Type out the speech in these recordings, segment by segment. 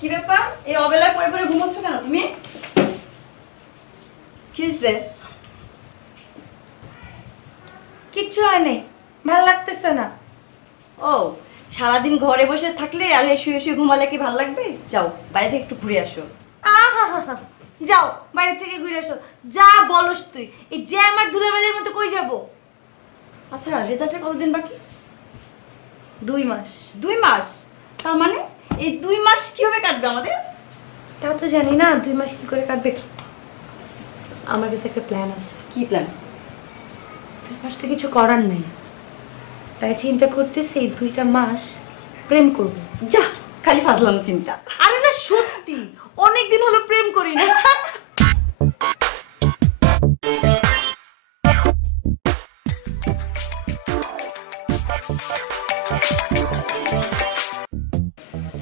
কি ব্যাপার এই অবেলায় পড়ে পড়ে ঘুমোচ্ছ কেন তুমি? কি হইছে? কিচ্ছু হয় নাই, ভালো লাগতেছে না। ও সারাদিন ঘরে বসে থাকলে আর শুয়ে শুয়ে ঘুমালে কি ভালো লাগবে? যাও বাইরে থেকে একটু ঘুরে আসো। আহা, যাও বাইরে থেকে ঘুরে আসো। যা বলস তুই, এই যে আমার ধুলাবালির মতো কই যাব? আচ্ছা রেজাল্টের কতদিন বাকি? 2 মাস। 2 মাস? তার মানে এই 2 মাস কিভাবে কাটবে আমাদের? তা তো জানি না 2 মাস কি করে কাটবে। আমার কাছে একটা প্ল্যান আছে। কি প্ল্যান? 2 মাস তো কিছু করার নাই, তাই চিন্তা করতেছি এই 2টা মাস প্রেম করব। যা খালি ফাজলাম চিন্তা। আরে না সত্যি, অনেকদিন হলো প্রেম করি না।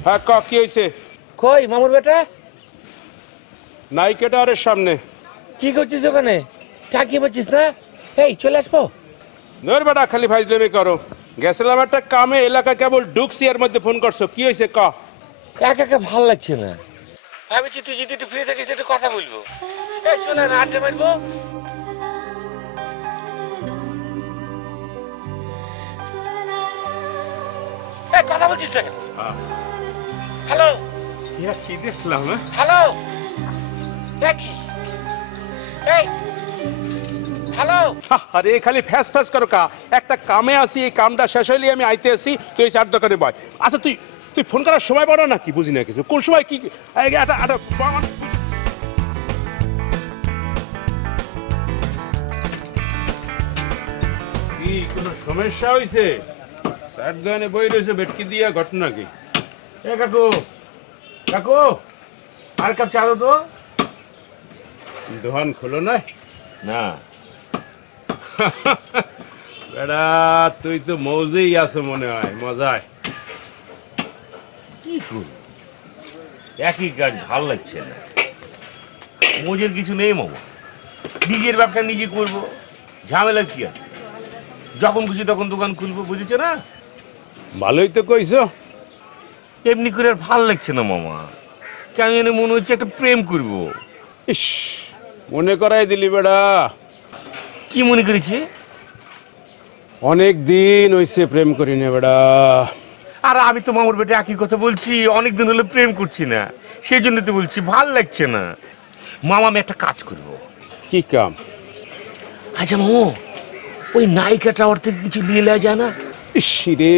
হ্যাঁ ক কি হয়েছে? কই মামুর বেটা? নাইকেটারের সামনে। কি করছিস ওখানে? টাকি পাচ্ছিস না? এই চলে আসবো। নর বেটা খালি ফাইজলামি করো। গেছিলাম একটা কামে, এলাকা কেবল ঢুকছি এর মধ্যে ফোন করছো। কি হয়েছে ক? একা একা ভাল লাগছে না, ভাবছি তুই যদি একটু ফ্রি থাকিস একটু কথা বলবো। এই চলে না, আড্ডা মারবো। এই কথা বলছিস না কেন? হ্যালো কি দেখলাম? হ্যালো কি? এই হ্যালো। আরে খালি ফ্যাস ফ্যাস করো কা। একটা কামে আসি, এই কামটা শেষ হইলে আমি আইতে আসি, তুই চার দোকানে বয়। আচ্ছা তুই তুই ফোন করার সময় পারো না কি? বুঝি না কিছু। কোন সময় কি কি কোনো সমস্যা হয়েছে? চার দোকানে বই রয়েছে বেটকি দিয়া, ঘটনা কি? এ কাকু, কাকু আর কাপ চা দাও তো। দোকান খোলো না? না বেড়া তুই তো মৌজেই আছো মনে হয়, মজায়। কি করব, একই কাজ ভাল লাগছে না। মজের কিছু নেই মামা, নিজের ব্যবসা নিজে করব, ঝামেলার কি আছে? যখন খুশি তখন দোকান খুলবো, বুঝেছো না? ভালোই তো কইছো। এমনি করে আর ভাল লাগছে না মামা, কেন জানি মনে হচ্ছে একটা প্রেম করব। ইস, মনে করাই দিলি বেড়া। কি মনে করেছি? অনেক দিন হইছে প্রেম করি না বেড়া। আর আমি তো মামুর বেটা একই কথা বলছি, অনেকদিন হলো প্রেম করছি না, সেই জন্য তো বলছি ভাল লাগছে না। মামা আমি একটা কাজ করব। কি কাম? আচ্ছা মামু, ওই নায়িকা টাওয়ার থেকে কিছু নিয়ে নেওয়া যায় না? ইস রে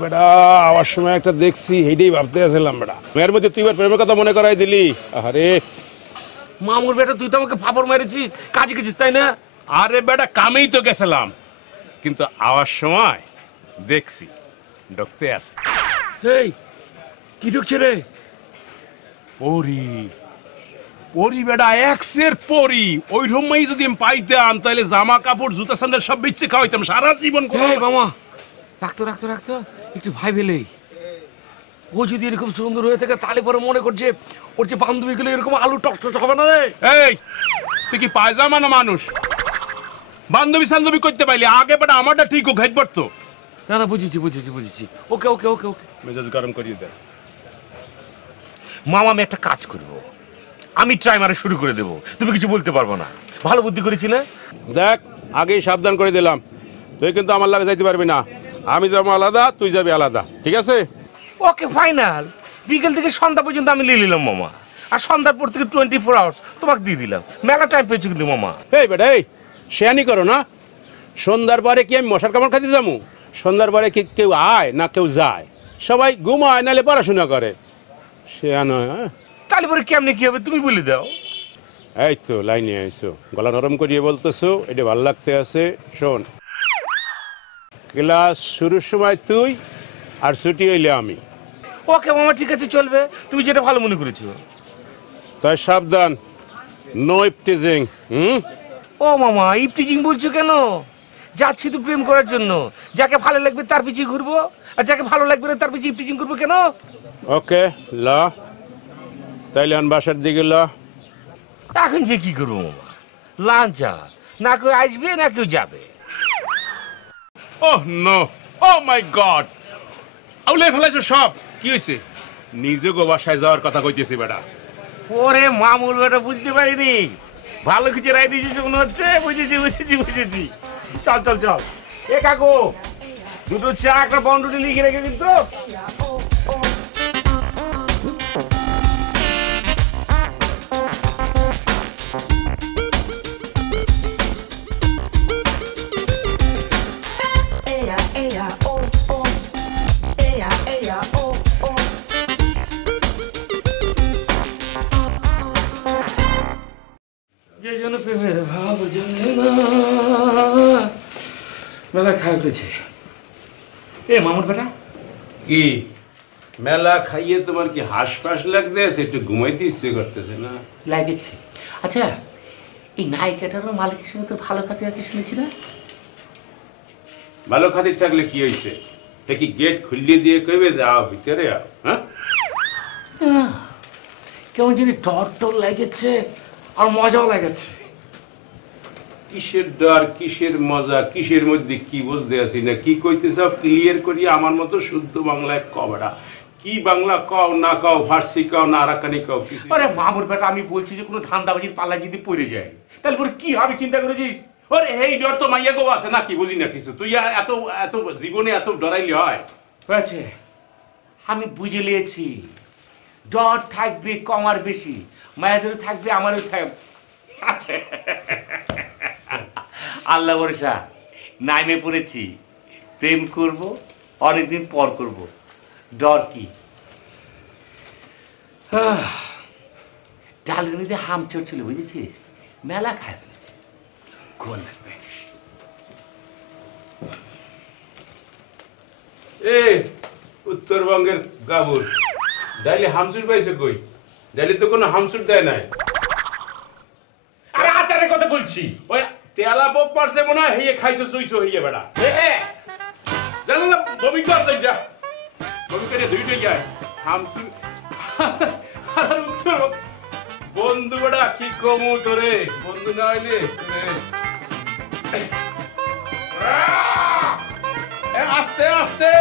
বেড়া, আবার সময় একটা দেখছি, এইটাই ভাবতে আসলাম বেড়া। এর মধ্যে তুই এবার প্রেমের কথা মনে করাই দিলি। আরে মামুর বেটা তুই তো আমাকে ফাপড় মেরেছিস, কাজে গেছিস তাই না? আরে বেটা কামেই তো গেছিলাম, কিন্তু আওয়ার সময় দেখছি ঢুকতে আছে। এই কি ঢুকছে রে? পরি পরি বেটা, এক্সের পরি। ওই রুমই যদি আমি পাইতাম তাহলে জামা কাপড় জুতা স্যান্ডেল সব বেচে খাওয়াইতাম সারা জীবন। এই মামা রাখতো রাখতো রাখতো, একটু ভাই ভেলেই ও যদি এরকম সুন্দর হয়ে থাকে তাহলে পরে মনে করছে ওর যে বান্ধবী গুলো এরকম আলু টস হবে না রে। এই তুই কি পায়জামা না মানুষ? বান্ধবী সান্ধবী করতে পাইলি আগে বেটা আমারটা ঠিক ও ঘাইট পড়তো। না না বুঝেছি বুঝেছি বুঝেছি, ওকে ওকে ওকে ওকে। মেজাজ গরম করিয়ে দে। মামা আমি একটা কাজ করব, আমি ট্রাই মারা শুরু করে দেবো, তুমি কিছু বলতে পারবো না। ভালো বুদ্ধি করেছি না? দেখ আগেই সাবধান করে দিলাম, তুই কিন্তু আমার লাগে যাইতে পারবি না। আমি যাবো আলাদা, তুই যাবি আলাদা, ঠিক আছে? ওকে ফাইনাল। বিকেল থেকে সন্ধ্যা পর্যন্ত আমি নিয়ে নিলাম মামা, আর সন্ধ্যার পর থেকে 24 আওয়ার্স তোমাকে দিয়ে দিলাম। মেলা টাইম পেয়েছি কিন্তু মামা। এই বেটা এই শেয়ানি করো না। সন্ধ্যার পরে কি আমি মশার কামড় খাইতে যাবো? সন্ধ্যার পরে কি কেউ আয় না কেউ যায়? সবাই ঘুমায় নাহলে পড়াশোনা করে। শেয়া নয়। হ্যাঁ তাহলে পরে কেমনে কি হবে তুমি বলে দাও। এই তো লাইনে আইসো, গলা নরম করিয়ে বলতেছো, এটা ভাল লাগতে আছে। শোন, ক্লাস শুরুর সময় তুই আর ছুটি হইলে আমি। ওকে মামা ঠিক আছে চলবে, তুমি যেটা ভালো মনে করেছো। তাই সাবধান, নো ইফটিজিং। ও মামা ইফটিজিং বলছো কেন? যাচ্ছি তো প্রেম করার জন্য, যাকে ভালো লাগবে তার পিছিয়ে ঘুরবো, আর যাকে ভালো লাগবে না তার পিছিয়ে ইফটিজিং করবো কেন? ওকে ল, তাইলে আন বাসার দিকে ল। এখন যে কি করবো মামা, লাঞ্চ না কেউ আসবে না কেউ যাবে। ওহ নো, ও মাই গড, আউলে ফেলাইছো সব। কি হয়েছে? নিজে গো বাসায় যাওয়ার কথা কইতেছি বেটা। ওরে মামুর বেটা বুঝতে পারিনি, ভালো কিছু রায় দিয়েছিস মনে হচ্ছে। বুঝেছি বুঝেছি বুঝেছি, চল চল চল। এ কাকু, দুটো চা একটা বন্ডুটি লিখে রেখে কিন্তু। যে জন্য প্রেমের ভাব জানে না, মেলা খাই উঠেছে। এ মামুর বেটা, কি মেলা খাইয়ে তোমার কি হাঁসফাঁস লাগতেছে? একটু ঘুমাইতে ইচ্ছে করতেছে না? লাগেছে। আচ্ছা, এই নায়িকাটারও মালিকের সঙ্গে তো ভালো খাতে আছে শুনেছি না? ভালো খাতির থাকলে কি হয়েছে? কি গেট খুলিয়ে দিয়ে কইবে যাও ভিতরে আও? হ্যাঁ, কেমন জানি ডর টর লাগেছে আর মজাও লাগেছে। কিসের ডর, কিসের মজা, কিসের মধ্যে কি বুঝতে আছি না? কি কইতেছ ক্লিয়ার করি আমার মতো শুদ্ধ বাংলায় কবড়া। কি বাংলা কও না কও, ফার্সি কও না আরাকানি কও? আরে মামুর বেটা, আমি বলছি যে কোনো ধান্দাবাজির পাল্লায় যদি পড়ে যায় তাহলে পরে কি হবে চিন্তা করেছিস? ওরে এই ডর তো মাইয়া গো আছে না, কি বুঝি না কিছু। তুই এত এত জীবনে এত ডরাইলে হয়? হয়েছে, আমি বুঝে নিয়েছি। ডর থাকবে কম আর বেশি, মায়াদেরও থাকবে আমারও থাকবে। আচ্ছা, আল্লাহ ভরসা, নাইমে পড়েছি। প্রেম করব, অনেকদিন পর করব, ডর কি? ডালের মধ্যে হাম চড়ছিল বুঝেছিস, মেলা খায় ফেলেছে, গোল লাগবে। এ উত্তরবঙ্গের গাবুর ডাইলে হামসুর পাইছে কই? ডাইলে তো কোনো হামসুর দেয় নাই। আরে আচারের কথা বলছি। ওই তেলা বোক পারছে মনে হয়, হেয়ে খাইছো চুইছো হইয়ে বেড়া। জানো না বমি করতে যা, বমি করে ধুইতে যায় হামসুর। আর উত্তর বন্ধু বেড়া কি কমু তোরে, বন্ধু না হইলে আস্তে আস্তে।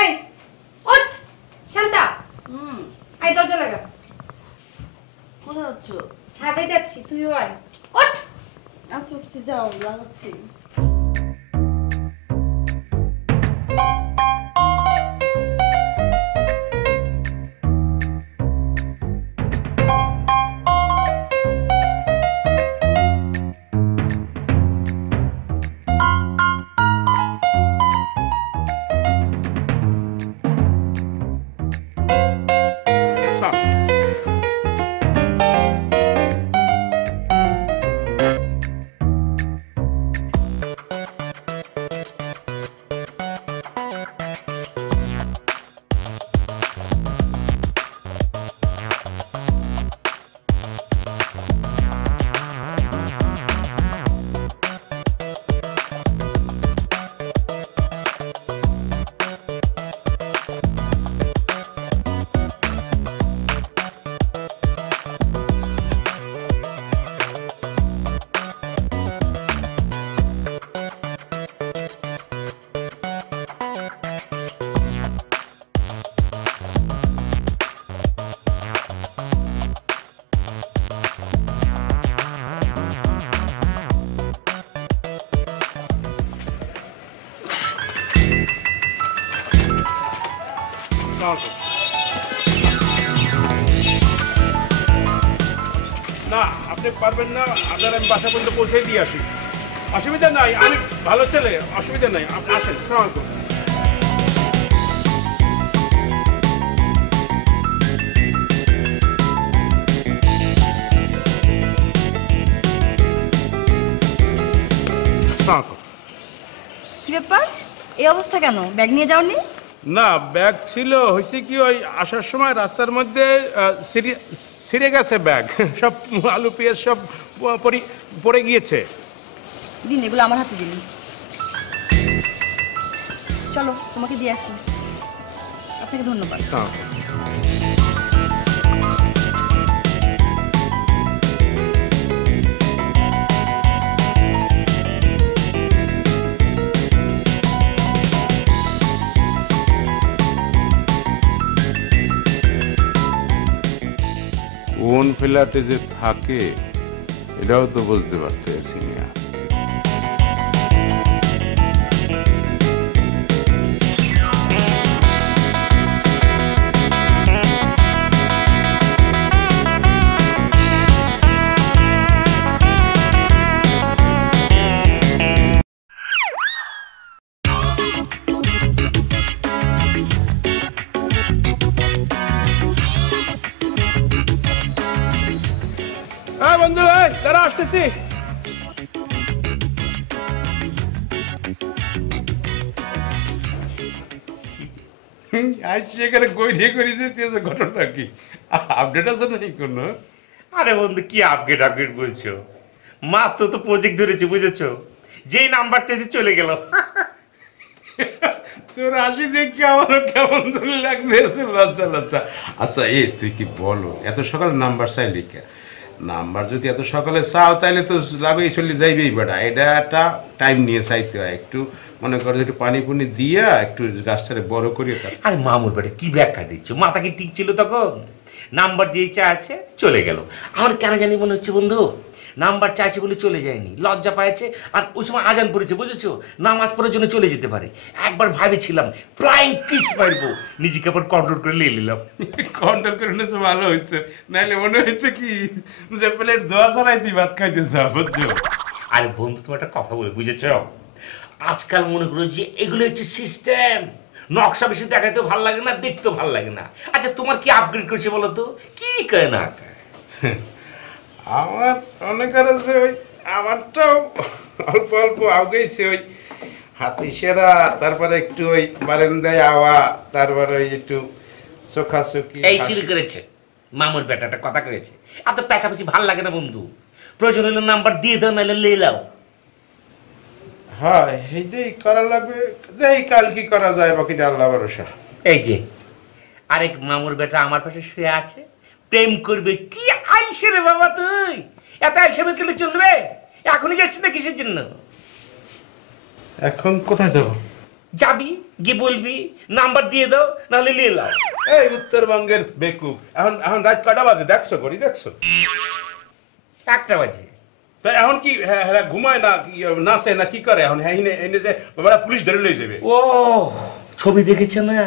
এই ওঠ শান্তা, আই দরজা লাগা। কোথায় যাচ্ছ? ছাদে যাচ্ছি, তুইও আয়। ওঠ। আচ্ছা উঠছি, যাও লাগাচ্ছি। না আপনি পারবেন না, আপনার আমি বাসা পর্যন্ত পৌঁছে দিয়ে আসি। অসুবিধা নাই, আমি ভালো ছেলে, অসুবিধা নাই, আপনি আসেন। সালাম আলাইকুম। কি ব্যাপার, এই অবস্থা কেন? ব্যাগ নিয়ে যাওনি? না ব্যাগ ছিল, হয়েছে কি ওই আসার সময় রাস্তার মধ্যে ছিঁড়ে গেছে ব্যাগ, সব আলু পেঁয়াজ সব পড়ে গিয়েছে। দিন, এগুলো আমার হাতে দিন। চলো তোমাকে দিয়ে আসি। আপনাকে ধন্যবাদ। ফ্ল্যাটে যে থাকে এটাও তো বলতে পারতেছি না। বন্ধু দাঁড়া আসতেছি। সেখানে গৈরিয়ে করি যেতেছে, ঘটনা কি আপডেট আছে নাকি কোনো? আরে বন্ধু কি আপডেট বলছো? মাত্র তো প্রজেক্ট ধরেছি বুঝেছো, যেই নাম্বার চেয়েছে চলে গেল। তোর হাসি দেখে আমারও কেমন লাগতেছে, লজ্জা লজ্জা। আচ্ছা তুই কি বলো, এত সকালে নাম্বার চাই লিখে? নাম্বার যদি এত সকালে চাও তাহলে তো লাভেই চলে যাইবেই বেটা। এটা একটা টাইম নিয়ে চাইতে হয়, একটু মনে করো একটু পানি পুনি দিয়া একটু গাছটারে বড় করিয়ে। আরে মামুর বেটা কি ব্যাখ্যা দিচ্ছ? মাথা কি ঠিক ছিল তখন? নাম্বার যেই চাইছে চলে গেল। আমার কেন জানি মনে হচ্ছে বন্ধু নাম্বার চাইছে বলে চলে যায়নি, লজ্জা পাইছে। আর ওই সময় আজান পড়েছে বুঝেছো, নামাজ পড়ার জন্য চলে যেতে পারে। একবার ভাবেছিলাম ফ্লাইং কিস মারবো, নিজেকে আবার কন্ট্রোল করে নিয়ে নিলাম। কন্ট্রোল করে নিয়েছে, ভালো হয়েছে। নাইলে মনে হয়েছে কি যে প্লেট দোয়া ছাড়াইতে ভাত খাইতেছে, বুঝছো? আরে বন্ধু তোমার একটা কথা বলে বুঝেছ, আজকাল মনে করো যে এগুলো হচ্ছে সিস্টেম। নকশা বেশি দেখাতেও ভালো লাগে না, দেখতেও ভালো লাগে না। আচ্ছা তোমার কি আপগ্রেড করছে বলো তো? কি কয় না আমার মনে করো যে ওই আমারটাও অল্প অল্প আউগেছে, ওই হাতি সেরা, তারপরে একটু ওই বারান্দায় আওয়া, তারপরে ওই একটু চোখাচোখি। এই শুরু করেছে মামুর বেটাটা কথা কয়েছে। এত পেঁচাপেচি ভাল লাগে না বন্ধু, প্রয়োজন হলে নাম্বার দিয়ে দাও, নাহলে লে লাও। হ্যাঁ এইটাই করা লাগবে, দেখি কাল কি করা যায়, বাকি আল্লাহ ভরসা। এই যে আরেক মামুর বেটা আমার পাশে শুয়ে আছে, প্রেম করবে। কি আইসে রে বাবা তুই, এত আইসে গেলে চলবে? এখনই যাচ্ছি না কিসের জন্য? এখন কোথায় যাব? যাবি গিয়ে বলবি নাম্বার দিয়ে দাও, নাহলে নিয়ে লাও। এই উত্তরবঙ্গের বেকুব, এখন এখন রাত কটা বাজে দেখছো? করি দেখছো 1টা বাজে। এখন কি হ্যাঁ ঘুমায় না নাচে না কি করে? এখন হ্যাঁ এনে যে বাবা পুলিশ ধরে লয়ে যাবে। ও ছবি দেখেছে না,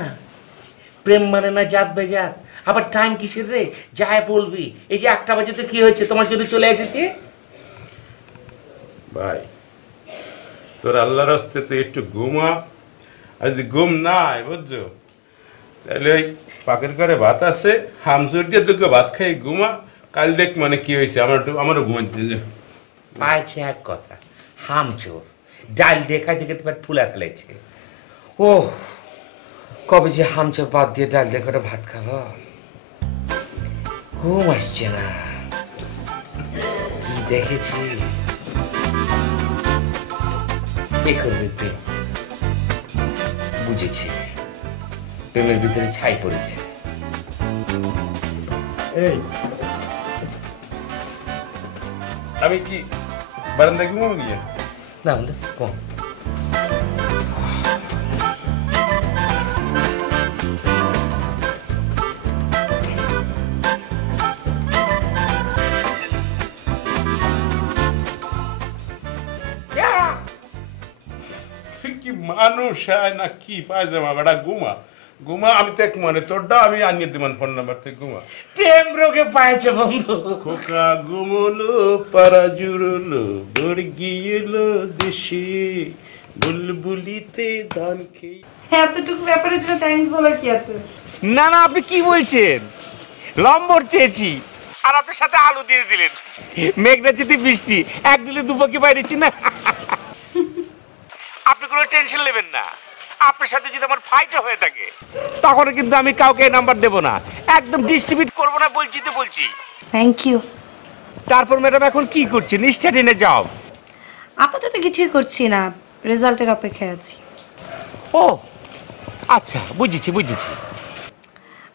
প্রেম মানে না জাত বেজাত। আবার টাইম কিসের রে, যাই বলবি। এই যে 1টা বাজে তো কি হয়েছে, তোমার জন্য চলে এসেছি। ভাই তোর আল্লাহর রাস্তে তুই একটু ঘুমা, আর যদি ঘুম নাই বুঝছো তাহলে ওই পাকের ঘরে ভাত আছে, হামসুর দিয়ে দুটো ভাত খাই ঘুমা। কাল দেখ মানে কি হয়েছে, আমারও ঘুমাইতে পাইছে এক কথা, হামচোর ডাল দেখাই দেখে তোমার ফুলা ফেলেছে। ও কবে যে হামচোর বাদ দিয়ে ডাল দেখে ভাত খাবো, ঘুম আসছে না। কি দেখেছি এ করবে প্রেম, বুঝেছি প্রেমের ভিতরে ছাই পড়েছে। এই আমি কি বারান্দায় ঘুমাবো গিয়ে? না আমাদের কম কি মানুষ না কি পায়জামা বেটা ঘুমা ঘুমা। আমি তো এক মানে তোরটা আমি আনিয়ে দিমান ফোন নাম্বার থেকে ঘুমা। প্রেম রোগে পাইছে বন্ধু। খোকা ঘুমলো পারা জুড়লো বর্গিয়েলো দেশে বুলবুলিতে ধান খেয়ে। এতটুকু ব্যাপারের জন্য থ্যাঙ্কস বলার কি আছে? না না আপনি কি বলছেন, লম্বর চেয়েছি আর আপনার সাথে আলু দিয়ে দিলেন। মেঘনা চিতে বৃষ্টি, এক দিলে দুপক্ষে বাইরেছি না। আপনি কোনো টেনশন নেবেন না, আপনার সাথে যদি আমার ফাইটও হয়ে থাকে তখন কিন্তু আমি কাউকে নাম্বার দেব না, একদম ডিস্ট্রিবিউট করবো না, বলছি তো বলছি। Thank you. তারপর ম্যাডাম এখন কি করছেন? স্টার্টিনে যাও। আপাতত কিছুই করছি না, রেজাল্টের অপেক্ষায় আছি। ও আচ্ছা বুঝেছি বুঝেছি।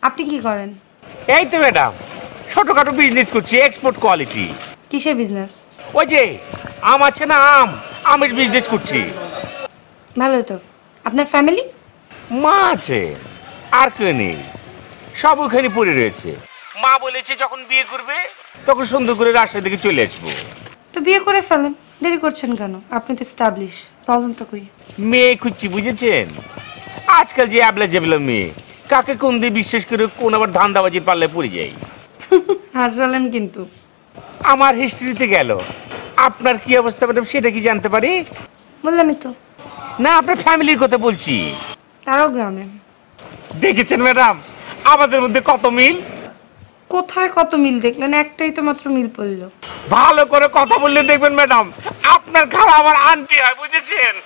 আপনি কি করেন? এই তো ম্যাডাম ছোটখাটো বিজনেস করছি, এক্সপোর্ট কোয়ালিটি। কিসের বিজনেস? ওই যে আম আছে না, আমের বিজনেস করছি। ভালো তো। আপনার ফ্যামিলি? মা আছে আর কেউ নেই, সব ওখানে পড়ে রয়েছে। মা বলেছে যখন বিয়ে করবে তখন সুন্দর করে রাজশাহী থেকে চলে আসবো। তো বিয়ে করে ফেলেন, দেরি করছেন কেন? আপনি তো এস্টাবলিশ, প্রবলেমটা কই? মেয়ে খুঁজছি বুঝেছেন, আজকাল যে অ্যাবলা জেবলা মেয়ে, কাকে কোন দিয়ে বিশ্বাস করে কোন আবার ধান্দাবাজির পাল্লে পড়ে যাই। হাসালেন কিন্তু। আমার হিস্ট্রিতে গেল, আপনার কি অবস্থা ম্যাডাম সেটা কি জানতে পারি? বললামই তো, না আপনার ফ্যামিলির কথা বলছি। তারাও গ্রামে। দেখেছেন ম্যাডাম আমাদের মধ্যে কত মিল। কোথায় কত মিল দেখলেন? একটাই তো মাত্র মিল পড়লো। ভালো করে কথা বললে দেখবেন ম্যাডাম আপনার খালা আমার আন্টি হয় বুঝেছেন।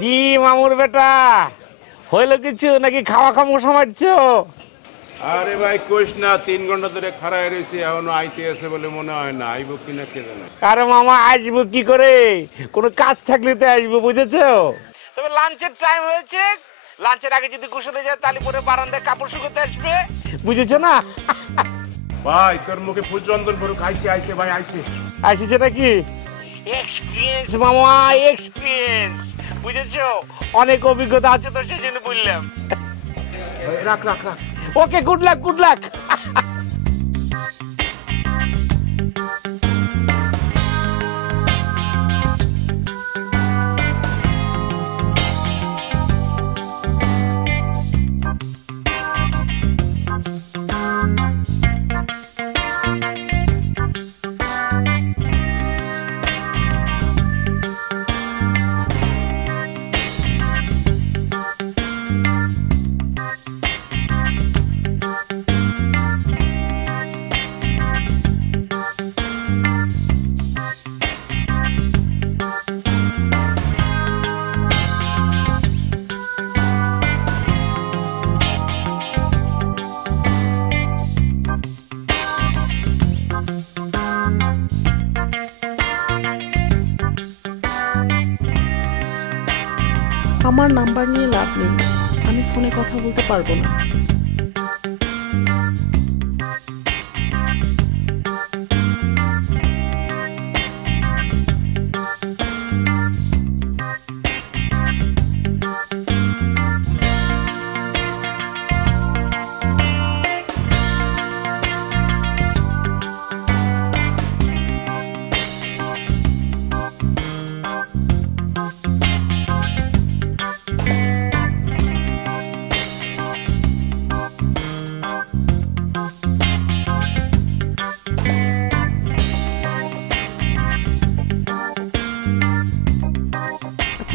কি মামুর বেটা হইলো কিছু নাকি খাওয়া খামো সামাচ্ছ? আরে ভাই কইস না, 3 ঘন্টা ধরে খাড়ায় রয়েছি, এখনো আইতে আছে বলে মনে হয় না। আইব কিনা কে জানে। আরে মামা আসবো কি করে, কোনো কাজ থাকলে তো আসবো বুঝেছো। তবে লাঞ্চের টাইম হয়েছে, লাঞ্চের আগে যদি গোসলে যায় তাহলে পরে বারান্দায় কাপড় শুকোতে আসবে বুঝেছো না। ভাই তোর মুখে ফুল চন্দন পড়ুক। আইছে ভাই আইছে। আসিছে নাকি? এক্সপিরিয়েন্স মামা, এক্সপিরিয়েন্স বুঝেছো, অনেক অভিজ্ঞতা আছে তো সেই জন্য বললাম। রাখ। Okay good luck good luck. আমার নাম্বার নিয়ে লাভ নেই, আমি ফোনে কথা বলতে পারবো না।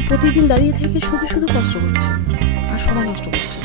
প্রতিদিন দাঁড়িয়ে থেকে শুধু শুধু কষ্ট করছে আর সময় নষ্ট করছে।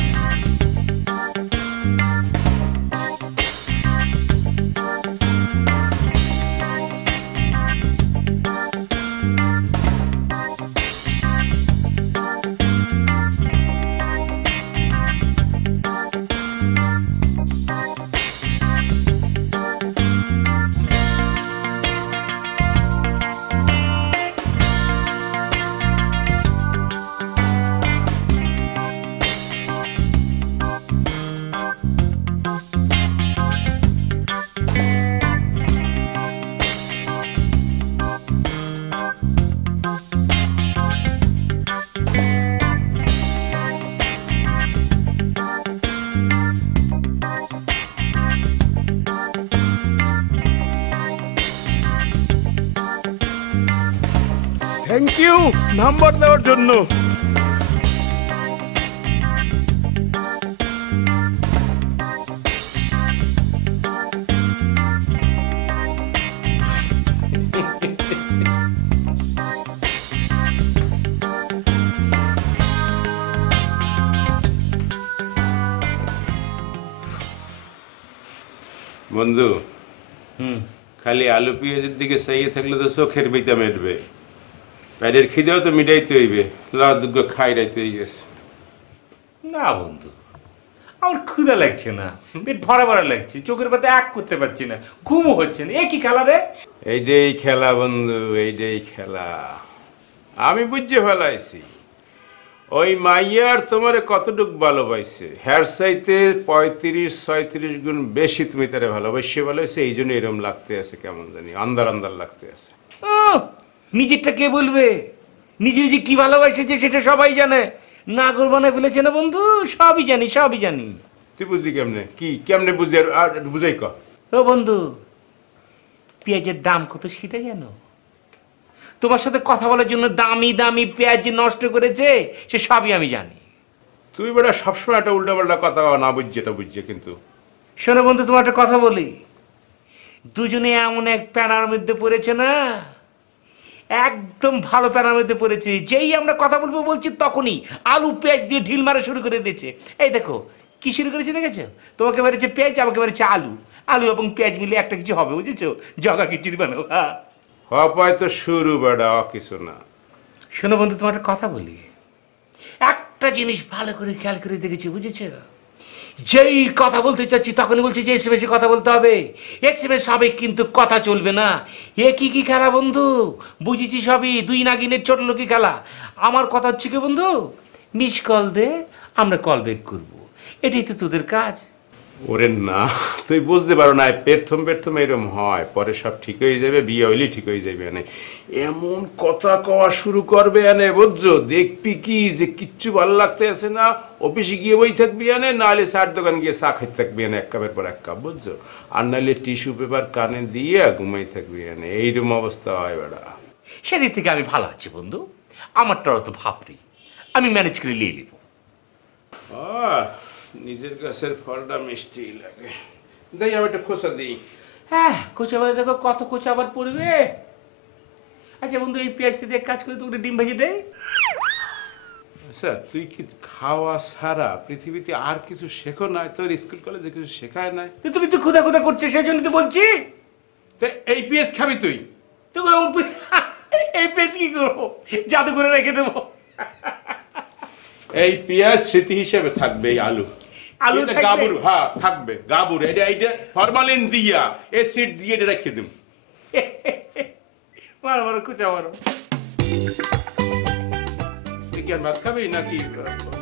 থ্যাংক ইউ নাম্বার দেওয়ার জন্য। বন্ধু খালি আলু পেঁয়াজের দিকে চাইয়ে থাকলে তো চোখের বিতা মেটবে, পেটের খিদেও তো মিটাইতে হইবে। লাদুগ্গ খাই রাইতে গেছে। না বন্ধু, আমার ক্ষুধা লাগছে না, পেট ভরা ভরা লাগছে, চোখের পাতে এক করতে পারছি না, ঘুমও হচ্ছে না। এ কি খেলা রে? এইটাই খেলা বন্ধু, এইটাই খেলা। আমি বুঝে ফেলাইছি ওই মাইয়ার তোমারে কতটুক ভালোবাসছে। হ্যার চাইতে 35-36 গুণ বেশি তুমি তারে ভালোবাসে ফেলাইছে, এই জন্য এরম লাগতে আছে, কেমন জানি আন্দার আন্দার লাগতে আছে। নিজেরটা কে বলবে? নিজে যে কি ভালোবাসেছে সেটা সবাই জানে, নাগর বানায় ফেলেছে না বন্ধু, সবই জানি, সবই জানি। তুই বুঝলি কেমনে? কি কেমনে বুঝলি? আর বুঝাই ক। ও বন্ধু, পেঁয়াজের দাম কত সেটা জানো? তোমার সাথে কথা বলার জন্য দামি দামি পেঁয়াজ যে নষ্ট করেছে সে সবই আমি জানি। তুই বেটা সবসময় একটা উল্টা পাল্টা কথা না বুঝছে, এটা বুঝছে কিন্তু। শোনো বন্ধু, তোমার একটা কথা বলি, দুজনে এমন এক প্যানার মধ্যে পড়েছে না, একদম ভালো প্যানার মধ্যে পড়েছে। যেই আমরা কথা বলবো বলছি তখনই আলু পেঁয়াজ দিয়ে ঢিল মারা শুরু করে দিয়েছে। এই দেখো কি শুরু করেছে দেখেছো? তোমাকে মেরেছে পেঁয়াজ, আমাকে মেরেছে আলু। আলু এবং পেঁয়াজ মিলে একটা কিছু হবে, বুঝেছো? জগা খিচুড়ি বানাবো। হপায় তো শুরু বেটা, কিছু না। শোনো বন্ধু, তোমার একটা কথা বলি, একটা জিনিস ভালো করে খেয়াল করে দেখেছি, বুঝেছো? যেই কথা বলতে চাচ্ছি তখনই বলছি যে এসএমএস কথা বলতে হবে, এসএমএস হবে কিন্তু কথা চলবে না। এ কি কি খেলা বন্ধু, বুঝেছি সবই, দুই নাগিনের ছোট লোকি খেলা। আমার কথা হচ্ছে কি বন্ধু, মিস কল দে, আমরা কল ব্যাক করবো, এটাই তো তোদের কাজ। ওরে না, তুই বুঝতে পারো না, প্রথম এরকম হয়, পরে সব ঠিক হয়ে যাবে, বিয়ে হইলে ঠিক হয়ে যাবে। এনে এমন কথা কওয়া শুরু করবে, এনে বুঝছো, দেখবি কি যে কিচ্ছু ভালো লাগতে আছে না, অফিসে গিয়ে বই থাকবি, এনে নাহলে চার দোকান গিয়ে চা খাইতে থাকবি, এনে এক কাপের পর এক কাপ, বুঝছো? আর নাহলে টিস্যু পেপার কানে দিয়ে ঘুমাই থাকবি, এনে এইরকম অবস্থা হয় বেড়া। সেদিক থেকে আমি ভালো আছি বন্ধু, আমারটা অত ভাবনি, আমি ম্যানেজ করে নিয়ে নেব। নিজের গাছের ফলটা মিষ্টি লাগে। দেই আমি একটা খোসা দিই। হ্যাঁ, কোচা বলে দেখো কত কোচা আবার পড়বে। আচ্ছা বন্ধু, এই পেঁয়াজটা দিয়ে কাজ করে তো ডিম ভেজে দেয়। আচ্ছা, তুই কি খাওয়া ছাড়া পৃথিবীতে আর কিছু শেখো না? তোর স্কুল কলেজে কিছু শেখায় নাই? তুমি তো ক্ষুদা ক্ষুদা করছে, সেই জন্য তো বলছি। এই পেঁয়াজ খাবি তুই? এই পেঁয়াজ কি করবো, জাদু করে রেখে দেবো। এই পেঁয়াজ স্মৃতি হিসেবে থাকবে। এই আলু আলু গাবুর, হ্যাঁ থাকবে গাবুর, এটা ফরমালিন দিয়া এসিড দিয়ে এটা রেখে দিম। মারো মারো, কুচা মারো। তুই কি আর ভাত খাবি নাকি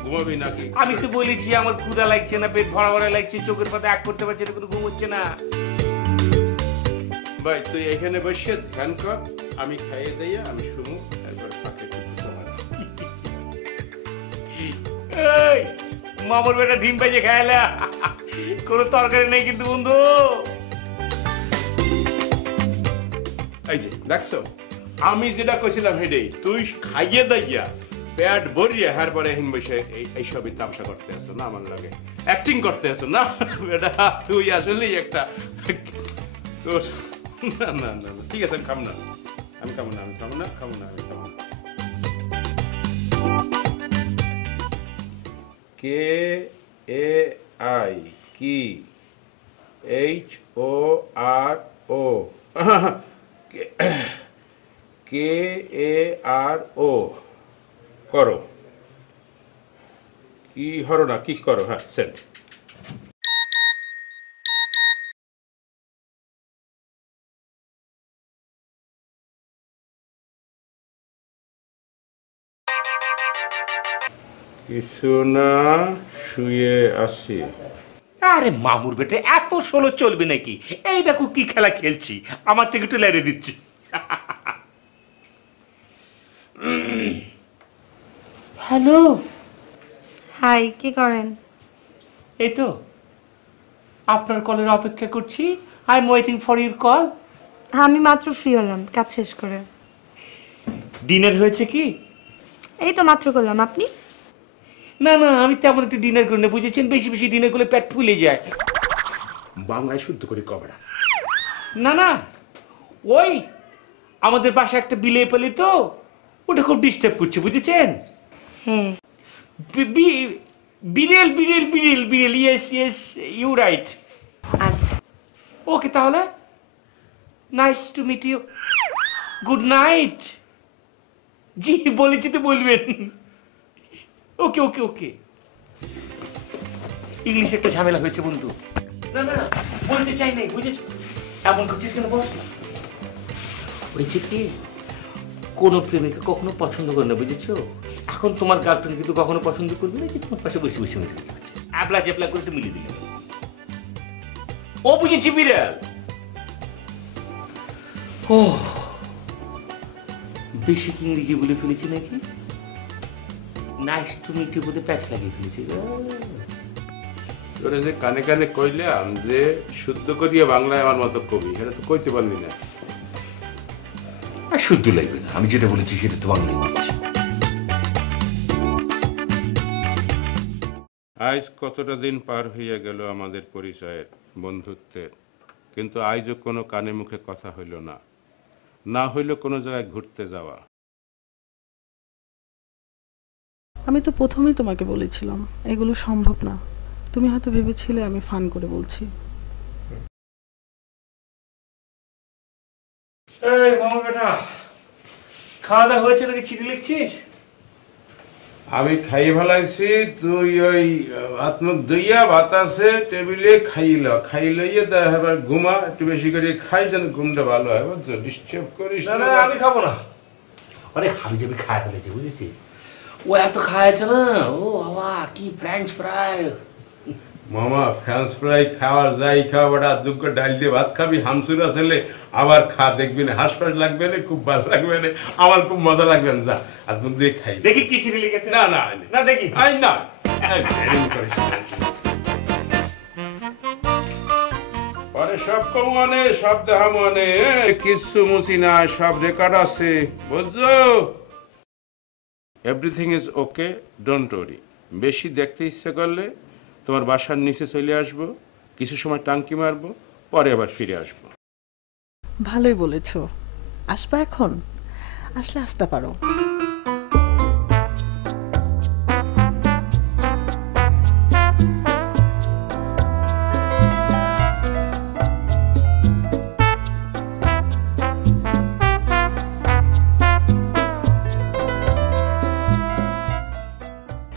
ঘুমাবি নাকি? আমি তো বলেছি আমার ক্ষুধা লাগছে না, পেট ভরা ভরা লাগছে, চোখের পাতা এক করতে পারছে না, কোনো ঘুম হচ্ছে না। ভাই তুই এখানে বসে ধ্যান কর, আমি খাইয়ে দিয়ে আমি শুনু, একবার ফাঁকে মামুর বেটা ডিম ভেজে খাইলা, কোনো তরকারি নেই কিন্তু বন্ধু। এই যে দেখছো, আমি যেটা কইছিলাম হেডেই, তুই খাইয়ে দাইয়া পেট ভরিয়ে হার পরে হিন বসে এইসবই তামসা করতে আসো না, আমার লাগে অ্যাক্টিং করতে আসো না বেটা, তুই আসলেই একটা তোর। না না না ঠিক আছে, আমি খাবো না, আমি খাবো না, আমি খাবো না, খাবো না, আমি খাবো না। কে এ আই কি এইচ ও আর ও, কে এ আর ও করো, কি হরো না কি করো, হ্যাঁ সেন্ড। কিছু না, শুয়ে আসি। আরে মামুর বেটে, এত ষোলো চলবে নাকি? এই দেখো কি খেলা খেলছি, আমার থেকে একটু লেড়ে দিচ্ছি। হ্যালো, হাই, কি করেন? এই তো আপনার কলের অপেক্ষা করছি। I am waiting for your call. আমি মাত্র ফ্রি হলাম কাজ শেষ করে। ডিনার হয়েছে কি? এই তো মাত্র করলাম। আপনি? না না, আমি তেমন একটু ডিনার করি না, বুঝেছেন? বেশি বেশি ডিনার করলে পেট ফুলে যায়। বাংলায় শুদ্ধ করে কবড়া। না না, ওই আমাদের বাসায় একটা বিলে পেলে তো, ওটা খুব ডিস্টার্ব করছে, বুঝেছেন? হ্যাঁ। বিড়েল বিড়েল বিড়েল বিড়েল, ইয়েস ইয়েস, ইউ রাইট। আচ্ছা, ওকে তাহলে, nice to meet you, good night. জি বলেছি তো বলবেন। ওকে ওকে ওকে। ইংলিশে একটা ঝামেলা হয়েছে বন্ধু। না না বলতে চাই নাই, বুঝেছো? এমন করছিস কেন বল? হয়েছে কি, কোন প্রেমিকা কখনো পছন্দ করে না, বুঝেছো? এখন তোমার গার্লফ্রেন্ড কিন্তু কখনো পছন্দ করবে না যে তোমার পাশে বসে বসে মেরে যাচ্ছে, অ্যাপলা চ্যাপলা করে তো মিলিয়ে দিল। ও বুঝেছি বিড়াল। ও বেশি কি ইংরেজি বলে ফেলেছি নাকি? নাইস টু মিট ইউ বলে প্যাচ লাগিয়ে ফেলেছি। তোরা যে কানে কানে কইলাম যে শুদ্ধ করিয়া বাংলায় আমার মতো কবি, এটা তো কইতে পারলি না। আর শুদ্ধ লাগবে না, আমি যেটা বলেছি সেটা তো বাংলায় বলেছি। আজ কতটা দিন পার হইয়া গেল আমাদের পরিচয়ের, বন্ধুত্বের, কিন্তু আজও কোনো কানে মুখে কথা হইল না, না হইল কোনো জায়গায় ঘুরতে যাওয়া। আমি তো প্রথমেই তোমাকে বলেছিলাম এগুলো সম্ভব না। তুমি হয়তো ভেবেছিলে আমি ফান করে বলছি। এই মামা বেটা, খাওয়া দাওয়া হয়েছে নাকি চিঠি লিখছিস? আমি খাই ফেলাইছি, তুই ওই আত্মক দইয়া বাতাসে টেবিলে খাই লইয়ে এবার ঘুমা, একটু বেশি করে খাই যেন ঘুমটা ভালো হয়, বুঝছো? ডিস্টার্ব করিস না না আমি খাবো না। আরে আমি যাবি খায় ফেলেছি, বুঝেছিস? ও এত খাইছে না, ও বাবা কি ফ্রেঞ্চ ফ্রাই। মামা ফ্রেঞ্চ ফ্রাই খাওয়ার যাই খাওয়া বেটা, দুঃখ ডাল দিয়ে ভাত খাবি, হামসুরা ছেলে আবার খা, দেখবি না হাসপাস লাগবে না, খুব ভালো লাগবে না, আমার খুব মজা লাগবে না। যা আত্মক দিয়ে খাই। দেখি কি চিঠি লিখেছে। না না না দেখি। আই না পরে সব কম মানে সব দেখা মানে কিছু মুছি না, সব রেকর্ড আছে, বুঝছো? Everything is okay, don't worry. বেশি দেখতে ইচ্ছে করলে তোমার বাসার নিচে চলে আসবো, কিছু সময় টাঙ্কি মারবো, পরে আবার ফিরে আসবো। ভালোই বলেছো। আসবা এখন? আসলে আসতে পারো।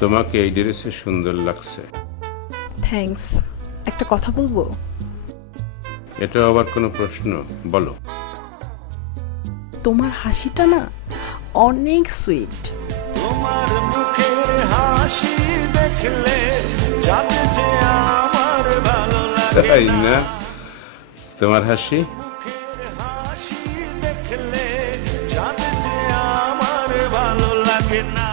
তোমাকে এই ড্রেসে সুন্দর লাগছে। থ্যাঙ্কস। একটা কথা বলবো? এটা আবার কোনো প্রশ্ন? বলো। তোমার হাসিটা না অনেক সুইট। তোমার মুখের হাসি দেখলে জানে যে আমার ভালো লাগে তাই না? তোমার হাসি হাসি দেখলে জানে যে আমার ভালো লাগে না।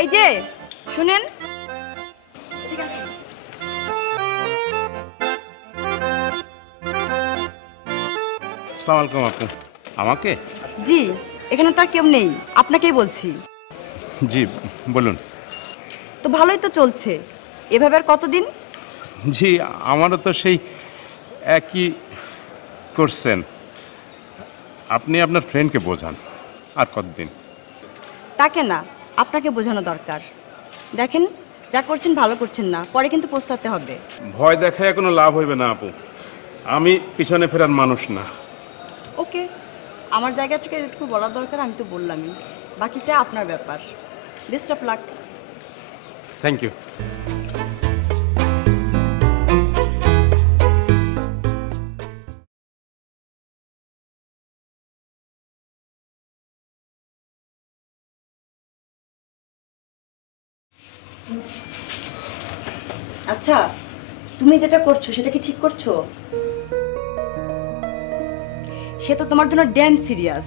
এই যে শুনেন, আসসালামু আলাইকুম। আপু আমাকে? জি এখানে তো আর কেউ নেই, আপনাকেই বলছি। জি বলুন। তো ভালোই তো চলছে, এভাবে আর কতদিন? জি আমারও তো সেই একই করছেন। আপনি আপনার ফ্রেন্ডকে বোঝান, আর কতদিন? তাকে না, আপনাকে বোঝানো দরকার। দেখেন যা করছেন ভালো করছেন না, পরে কিন্তু পস্তাতে হবে। ভয় দেখায় কোনো লাভ হইবে না আপু, আমি পিছনে ফেরার মানুষ না। ওকে, আমার জায়গা থেকে যেটুকু বলার দরকার আমি তো বললামই, বাকিটা আপনার ব্যাপার। Best of luck. Thank you. আচ্ছা তুমি যেটা করছো সেটা কি ঠিক করছো? সে তো তোমার জন্য ড্যাম সিরিয়াস।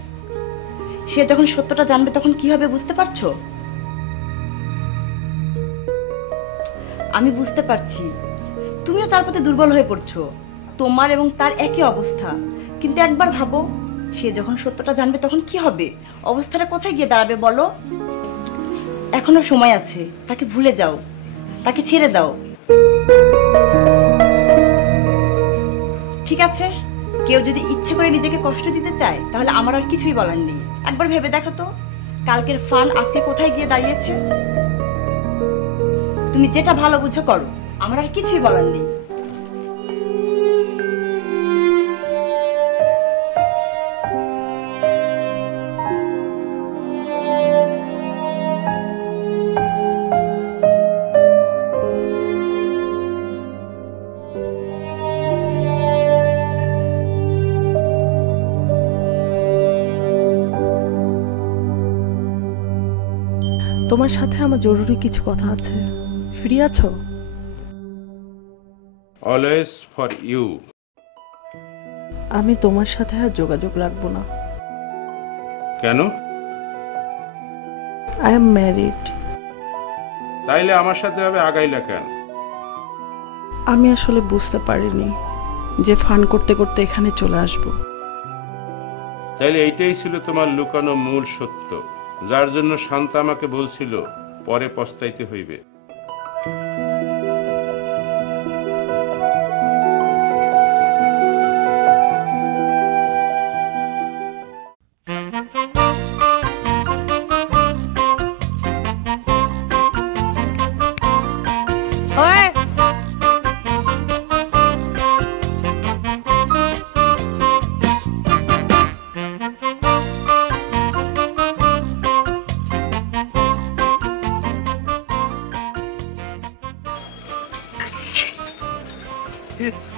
সে যখন সত্যটা জানবে তখন কি হবে বুঝতে পারছো? আমি বুঝতে পারছি তুমিও তার প্রতি দুর্বল হয়ে পড়ছো, তোমার এবং তার একই অবস্থা। কিন্তু একবার ভাবো, সে যখন সত্যটা জানবে তখন কি হবে, অবস্থাটা কোথায় গিয়ে দাঁড়াবে বলো? এখনো সময় আছে, তাকে ভুলে যাও, তাকে ছেড়ে দাও। ঠিক আছে, কেউ যদি ইচ্ছে করে নিজেকে কষ্ট দিতে চায় তাহলে আমার আর কিছুই বলার নেই। একবার ভেবে দেখো তো, কালকের ফান আজকে কোথায় গিয়ে দাঁড়িয়েছে। তুমি যেটা ভালো বুঝো করো, আমার আর কিছুই বলার নেই। তোমার সাথে আমার জরুরি কিছু কথা আছে, ফ্রি আছো? Always for you. আমি তোমার সাথে আর যোগাযোগ রাখবো না। কেন? I am married. তাইলে আমার সাথে হবে আগাইলা কেন? আমি আসলে বুঝতে পারিনি যে ফান করতে করতে এখানে চলে আসবো। তাইলে এইটাই ছিল তোমার লুকানো মূল সত্য, যার জন্য শান্তা আমাকে বলছিল পরে পস্তাইতে হইবে।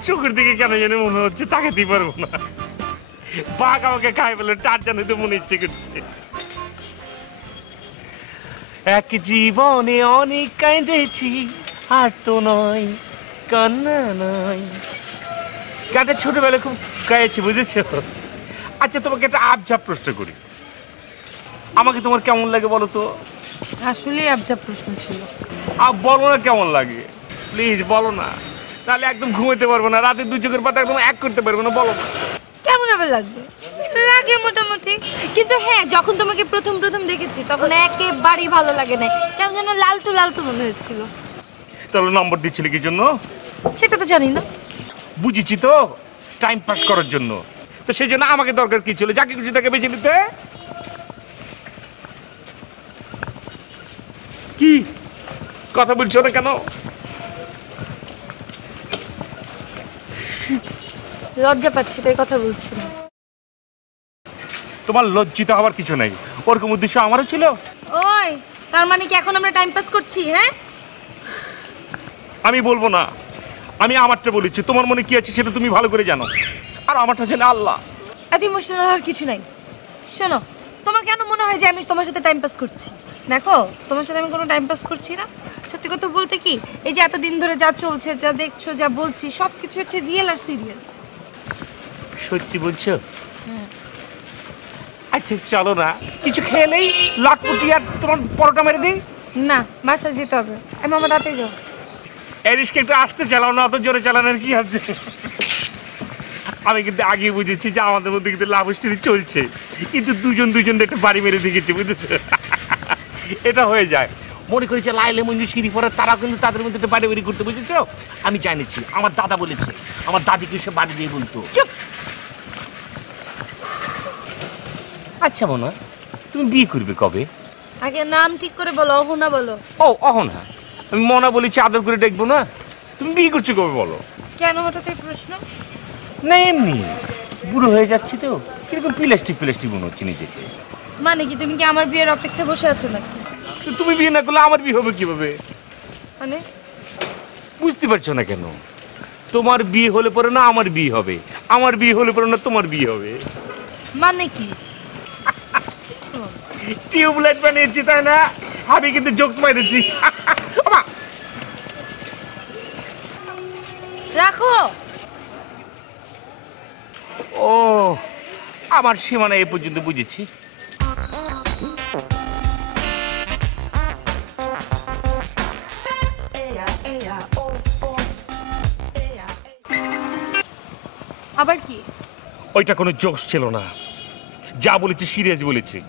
চোখের দিকে কেন জানি মনে হচ্ছে তাকাতেই পারবো না। বাঘ আমাকে খাই ফেলে টারজান হইতে মনে ইচ্ছে করছে। এক জীবনে অনেক কাঁদেছি, আর তো নয় কান্না নয়। গানটা ছোটবেলায় খুব গাইছি, বুঝেছো? আচ্ছা, তোমাকে একটা আবঝাব প্রশ্ন করি, আমাকে তোমার কেমন লাগে বলো তো? আসলে আবজব প্রশ্ন ছিল। বলো না কেমন লাগে, প্লিজ বলো না, তাহলে একদম ঘুমাতে পারবো না, রাতে দুই চোখের পাতা একদম এক করতে পারবো না। বলো না। কেমন আবার লাগবে? লাগে মোটামুটি, কিন্তু হ্যাঁ, যখন তোমাকে প্রথম প্রথম দেখেছি তখন একেবারেই ভালো লাগে না, কেমন যেন লালতু লালতু মনে হয়েছিল। তাহলে নম্বর দিচ্ছিলে কি জন্য? সেটা তো জানি না। বুঝেছি তো, টাইম পাস করার জন্য। তো সেই জন্য আমাকে দরকার কি ছিল? যাকে খুশি তাকে বেছে নিতে। কি কথা বলছো না কেন? লজ্জা পাচ্ছি তাই কথা বলছি না। তোমার লজ্জিত হওয়ার কিছু নাই, ওরকম উদ্দেশ্য আমারও ছিল। ওই, তার মানে কি এখন আমরা টাইম পাস করছি? হ্যাঁ, আমি বলবো না, আমি আমারটা বলেছি, তোমার মনে কি আছে সেটা তুমি ভালো করে জানো, আর আমারটা জানে আল্লাহ। এত ইমোশনাল হওয়ার কিছু নাই। শোনো, তোমার কেন মনে হয় যে আমি তোমার সাথে টাইম পাস করছি? দেখো, তোমার সাথে আমি কোনো টাইম পাস করছি না। সত্যি কথা বলতে কি, এই যে এতদিন ধরে যা চলছে, যা দেখছো, যা বলছি, সবকিছু হচ্ছে রিয়েল আর সিরিয়াস। সত্যি বলছো? আচ্ছা চলো না, কিছু খেলেই লটপটি আর তোমার পরোটা মেরে দিই। না, বাসায় যেতে হবে। আমি আমার রাতে যাও। এই রিস্কে একটু আসতে চালাও না, অত জোরে চালানোর কি আছে? আমি কিন্তু আগে বুঝেছি যে আমাদের মধ্যে কিন্তু লাভ স্টোরি চলছে, কিন্তু দুজন একটা বাড়ি মেরে দিয়েছে, বুঝেছো? এটা হয়ে যায়। মনে করেছে লাইলে মঞ্জু সিঁড়ি পরে তারা কিন্তু তাদের মধ্যে একটা বাড়ি বাড়ি করতে, বুঝেছো? আমি জানিছি, আমার দাদা বলেছে, আমার দাদিকে সে বাড়ি দিয়ে বলতো। চুপ। আচ্ছা মনা, তুমি বিয়ে করবে কবে? আগে নাম ঠিক করে বলো, অহনা বলো। ও অহনা, আমি মনা বলেছি আদর করে দেখবো না। তুমি বিয়ে করছো কবে বলো? কেন হঠাৎ এই প্রশ্ন? না এমনি, বুড়ো হয়ে যাচ্ছি তো, কিরকম প্লাস্টিক মনে হচ্ছে নিজেকে। মানে কি, তুমি কি আমার বিয়ের অপেক্ষায় বসে আছো নাকি? তো তুমি বিয়ে না করলে আমার বিয়ে হবে কিভাবে? মানে বুঝতে পারছো না কেন? তোমার বিয়ে হলে পরে না আমার বিয়ে হবে, আমার বিয়ে হলে পরে না তোমার বিয়ে হবে। মানে কি? টিউবলাইট বানিয়েছি তাই না? আমি কিন্তু জোকস মাইরেছি। রাখো। ও, আমার সীমানা এই পর্যন্ত বুঝেছি। আবার কি? ওইটা কোনো জোকস ছিল না, যা বলেছি সিরিয়াস বলেছি।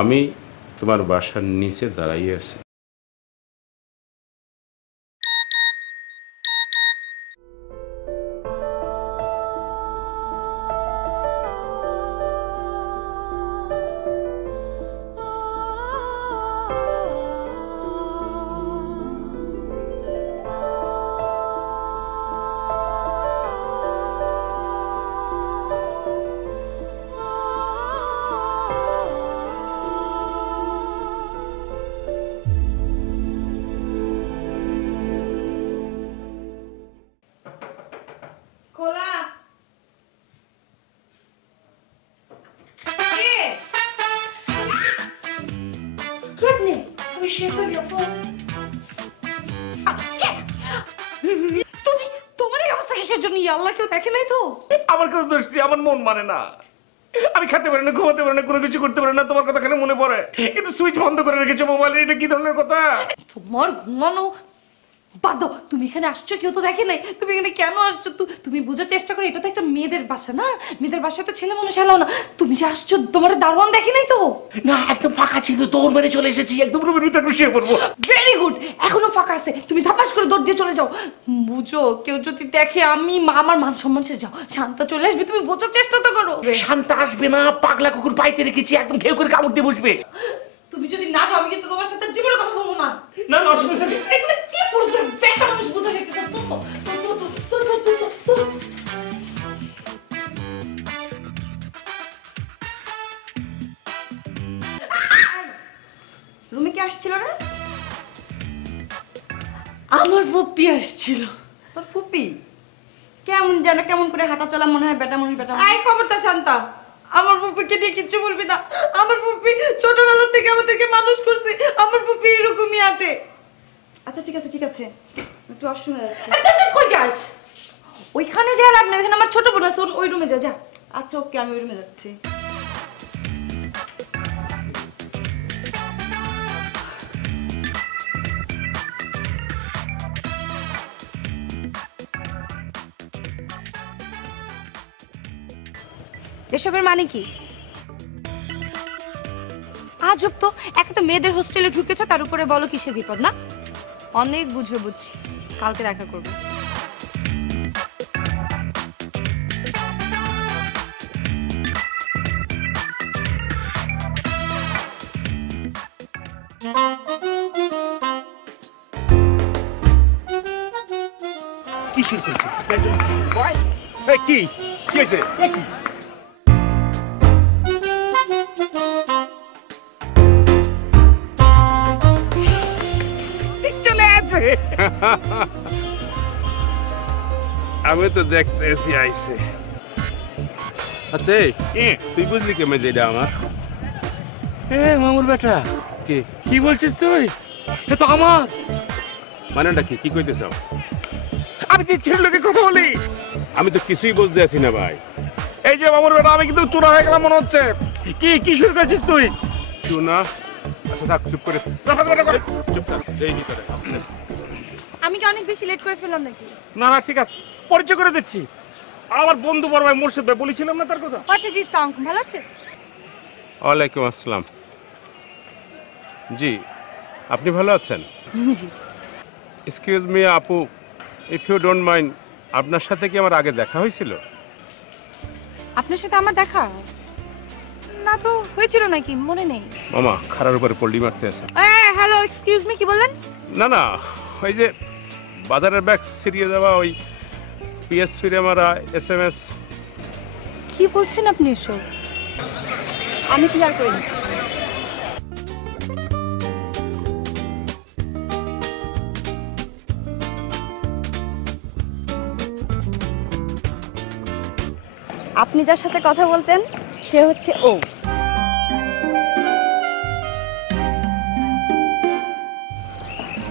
আমি তোমার বাসার নিচে দাঁড়াইয়ে আছি। খোলা আমি শেষ হয়ে গেল। তুমি তোমার এই অবস্থা কিসের জন্য? আল্লাহ কেউ দেখে নাই তো? আমার কাছে দোষী, আমার মন মানে না। আমি খেতে পারি না, ঘুমাতে পারি না, কোনো কিছু করতে পারি না, তোমার কথা খালি মনে পড়ে। কিন্তু সুইচ বন্ধ করে রেখেছো মোবাইলে, এটা কি ধরনের কথা? তোমার ঘুমানো বাদ দাও। তুমি এখানে আসছো, কেউ তো দেখে নাই। তুমি এখানে কেন আসছো? তুমি বোঝার চেষ্টা করো, এটা তো একটা মেয়েদের বাসা না? মেয়েদের বাসায় তো ছেলে মানুষ এলাও না। তুমি যে আসছো, তোমার দারোয়ান দেখে নাই তো? না, একদম ফাঁকা ছিল, দৌড় মেরে চলে এসেছি, একদম রুমের ভিতরে শুয়ে পড়বো। ভেরি গুড, এখনো ফাঁকা আছে। তুমি ধাপাস করে দৌড় দিয়ে চলে যাও। বুঝো, কেউ যদি দেখে আমার মান সম্মান ছেড়ে যাও। শান্তা চলে আসবে, তুমি বোঝার চেষ্টা তো করো। শান্তা আসবে না, পাগলা কুকুর পাইতে রেখেছি, একদম ঘেউ করে কামড় দিয়ে বসবে। তুমি যদি না যাও, আমি কিন্তু তোমার সাথে জীবনে কথা বলবো না। না না, অসুবিধা নেই। এগুলো কি করছো? বেটা মানুষ বোঝা শিখতে রুমে কে আসছিল রে? আমার পপ্পি আসছিল। তোর ফুপি? কেমন যেন কেমন করে হাঁটা চলা মনে হয় বেটা মানুষ বেটা মানুষ। আই খবরটা শান্তা, আমার পুপিকে নিয়ে কিচ্ছু বলবি না। আমার পুপি ছোটবেলা থেকে আমাদেরকে মানুষ করছে। আমার পুপি এরকমই আটে। আচ্ছা ঠিক আছে ঠিক আছে, একটু অসময় যাচ্ছে। তুই কই যাস? ওইখানে যা লাভ নেই, ওইখানে আমার ছোট বোন আছে, ওই রুমে যা। যা। আচ্ছা ওকে, আমি ওই রুমে যাচ্ছি। এসবের মানে কি? আজব তো, একটা মেয়েদের হোস্টেলে ঢুকেছো, তার উপরে বলো কিসের বিপদ না? অনেক বুঝে বুঝছি, কালকে দেখা করবো। কি শুরু করছো? কি কি হয়েছে? চলে আছে। আমি তো দেখতেছি আইছে। আচ্ছা তুই বুঝলি কেমন যে এটা আমার? মামুর বেটা, কি কি বলছিস তুই? এ তো আমার। মানেটা কি? কি কইতেছ? আমি তুই ছেলে লোকে কথা বলি? আমি তো কিছুই বুঝতে আছি না ভাই। এই যে মামুর বেটা, আমি কিন্তু চোরা হয়ে গেলাম মনে হচ্ছে। কি কি শুরু করেছিস তুই? শোনা, আচ্ছা থাক, চুপ করে চুপ থাক। এই কি করে? আমি কি অনেক বেশি লেট করে ফেললাম নাকি? না না, ঠিক আছে, পরিচয় করে দিচ্ছি। আমার বন্ধু বড় ভাই মোর্শেদ ভাই, বলেছিলাম না তার কথা? আচ্ছা জি, সালাম, ভালো আছে? ওয়ালাইকুম আসসালাম। জি, আপনি ভালো আছেন? জি। এক্সকিউজ মি আপু, ইফ ইউ ডোন্ট মাইন্ড, আপনার সাথে কি আমার আগে দেখা হয়েছিল? আপনার সাথে আমার দেখা না তো হয়েছিল নাকি, মনে নেই। মামা খারার উপরে পল্লি মারতে আছে। হ্যালো, এক্সকিউজ মি, কি বললেন? না না, ওই যে বাজারের ব্যাগ সিরিয়ে যাওয়া, ওই পিএস ফিরে মারা, SMS। কি বলছেন আপনি এসব? আমি ক্লিয়ার করে দিচ্ছি। আপনি যার সাথে কথা বলতেন সে হচ্ছে ও।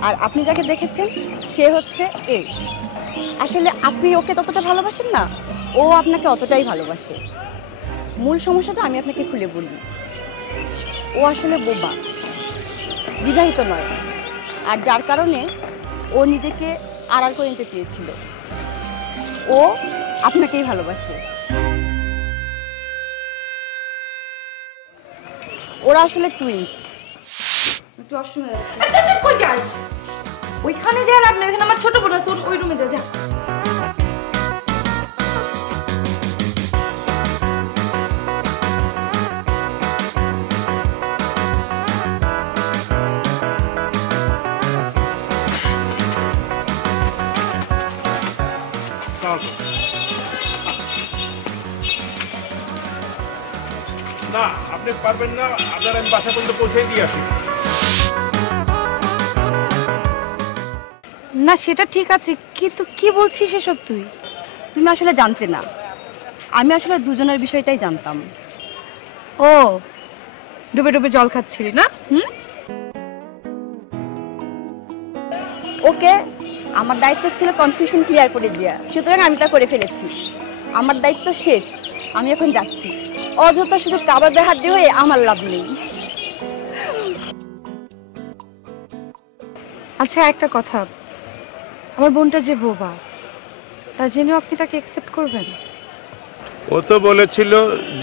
আর আপনি যাকে দেখেছেন সে হচ্ছে এ। আসলে আপনি ওকে ততটা ভালোবাসেন না, ও আপনাকে অতটাই ভালোবাসে। মূল সমস্যাটা আমি আপনাকে খুলে বলি। ও আসলে বোবা, বিবাহিত নয়, আর যার কারণে ও নিজেকে আড়াল করে নিতে চেয়েছিল। ও আপনাকেই ভালোবাসে। ওরা আসলে টুইন্স। একটু অসময় যাচ্ছে। তুই কই যাস? ওইখানে যা লাভ নেই, ওইখানে আমার ছোট বোন আছে, ওই রুমে যা। না আপনি পারবেন না, আপনার আমি বাসা পর্যন্ত পৌঁছে দিয়ে আসি। না সেটা ঠিক আছে, কিন্তু কি বলছিস এসব তুই? তুমি আসলে জানতে না, আমি আসলে দুজনের বিষয়টাই জানতাম। ও ডুবে ডুবে জল খাচ্ছিলি না? ওকে, আমার দায়িত্ব ছিল কনফিউশন ক্লিয়ার করে দেওয়া, সুতরাং আমি তা করে ফেলেছি। আমার দায়িত্ব শেষ, আমি এখন যাচ্ছি। অযথা শুধু কাবাবে হাত দিয়ে হয়ে আমার লাভ নেই। আচ্ছা একটা কথা, আমার বোনটা যে বোবা, তা জেনেও আপনি তাকে অ্যাকসেপ্ট করবেন? ও তো বলেছিল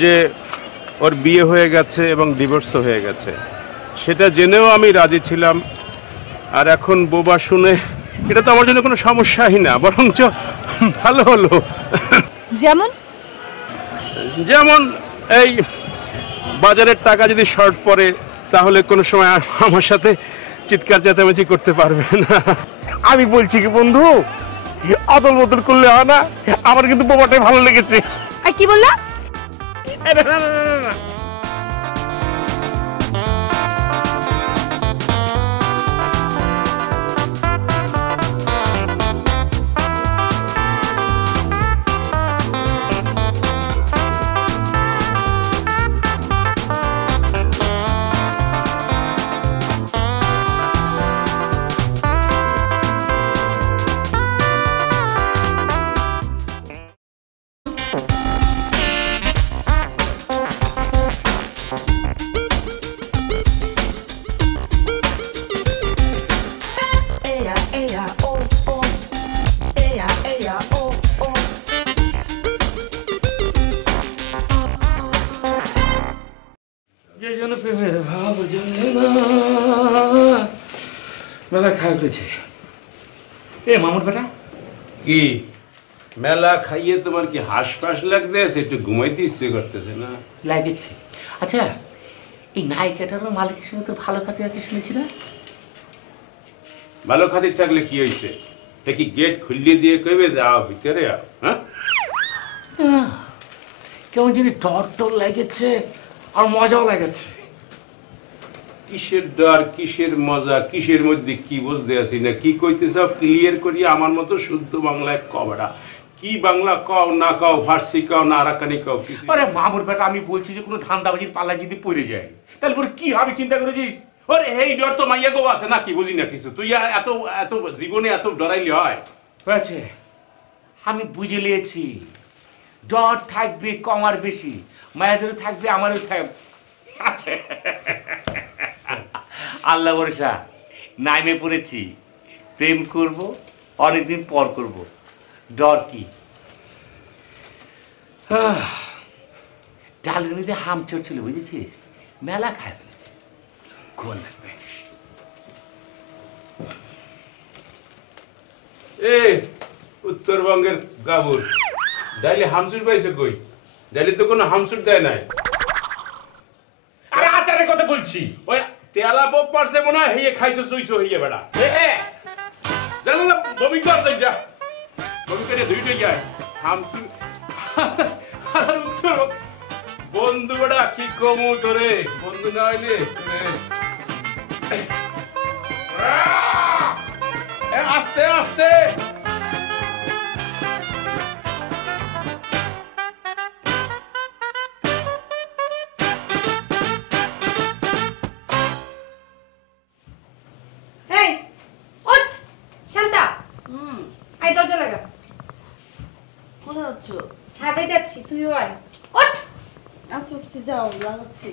যে ওর বিয়ে হয়ে গেছে এবং ডিভোর্সও হয়ে গেছে, সেটা জেনেও আমি রাজি ছিলাম। আর এখন বোবা শুনে এটা তো আমার জন্য কোনো সমস্যাই না, বরঞ্চ ভালো হলো। যেমন? যেমন এই বাজারের টাকা যদি শর্ট পড়ে তাহলে কোনো সময় আমার সাথে চিৎকার চেঁচামেচি করতে পারবে না। আমি বলছি কি বন্ধু, অদল বদল করলে হয় না, আমার কিন্তু বোবাটাই ভালো লেগেছে। আর কি বললা? যে জন প্রেমের ভাব জানে না, মেলা খাই উঠেছে। এ মামুর বেটা, কি মেলা খাইয়ে তোমার কি হাঁসফাঁস লাগতেছে? একটু ঘুমাইতে ইচ্ছে করতেছে না? লাগেছে। আচ্ছা এই নায়িকাটারও মালিকের সঙ্গে তো ভালো খাতে আছে শুনেছি না? ভালো খাতির থাকলে কি হয়েছে? এ কি গেট খুলিয়ে দিয়ে কইবে যে আও ভিতরে আও? হ্যাঁ, কেমন জানি ডর টর লাগেছে আর মজাও লাগেছে। কিসের ডর, কিসের মজা, কিসের মধ্যে কি বুঝতে আছি না? কি কইতে সব ক্লিয়ার করি আমার মতো শুদ্ধ বাংলায় কবড়া। কি বাংলা কও না কও, ফার্সি কও না আরাকানি কও, কিছু আরে মামুর বেটা, আমি বলছি যে কোনো ধান্দাবাজির পাল্লায় যদি পড়ে যায় তাহলে পরে কি হবে চিন্তা করেছিস? ওরে এই ডর তো মাইয়া গো আছে নাকি? বুঝি না কিছু। তুই এত এত জীবনে এত ডরাইলি হয়? হয়েছে, আমি বুঝে নিয়েছি। ডর থাকবে কম আর বেশি, মায়াদেরও থাকবে আমারও থাকবে। আচ্ছা আল্লাহ ভরসা, নাইমে পড়েছি, প্রেম করব, অনেকদিন পর করব, ডর কি? ডালের মধ্যে হাম চড়ছিল বুঝেছিস, মেলা খায় ফেলেছে, গোল লাগবে। এ উত্তরবঙ্গের গাবুর ডাইলে হামসুর পাইছে কই? ডাইলে তো কোনো হামসুর দেয় নাই। আরে আচারের কথা বলছি। ওই তেলা বোক পারছে মনে হয় হেয়ে খাইছো চুইছো হইয়ে বেড়া। জানো না বমি করতে যা, বমি করে ধুইতে যায় হামসুর। আর উত্তর বন্ধু বেড়া কি কমু তোরে, বন্ধু না হইলে আস্তে আস্তে। এই ওঠ শান্তা, আই দরজা লাগা। কোথায় যাচ্ছ? ছাদে যাচ্ছি, তুইও আয়। ওঠ। আচ্ছা উঠছি, যাও, লাগাচ্ছি।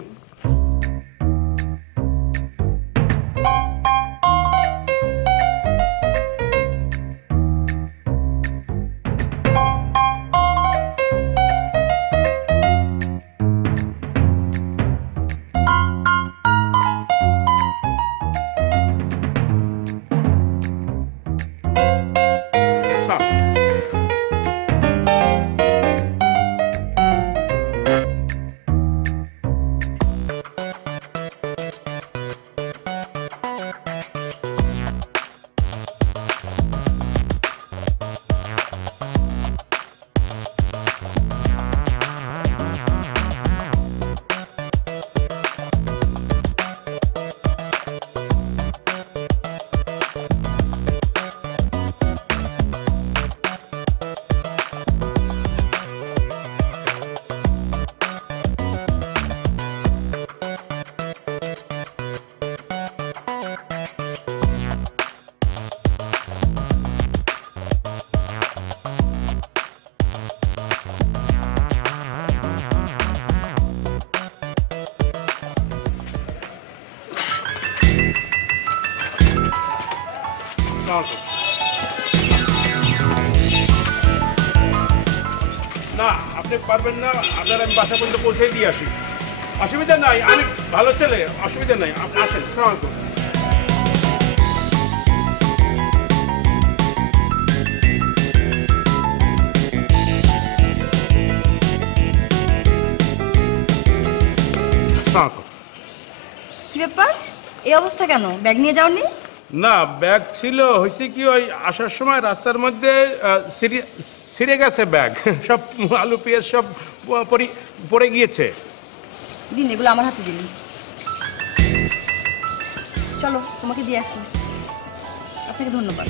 না আপনি পারবেন না, আপনার আমি বাসা পর্যন্ত পৌঁছে দিয়ে আসি। অসুবিধা নাই, আমি ভালো ছেলে, অসুবিধা নাই, আপনি আসেন। আসসালামু আলাইকুম। কি ব্যাপার, এই অবস্থা কেন? ব্যাগ নিয়ে যাওনি? না ব্যাগ ছিল, হয়েছে কি ওই আসার সময় রাস্তার মধ্যে ছিঁড়ে গেছে ব্যাগ, সব আলু পেঁয়াজ সব পড়ে গিয়েছে। দিন, এগুলো আমার হাতে দিন। চলো তোমাকে দিয়ে আসি। আপনাকে ধন্যবাদ।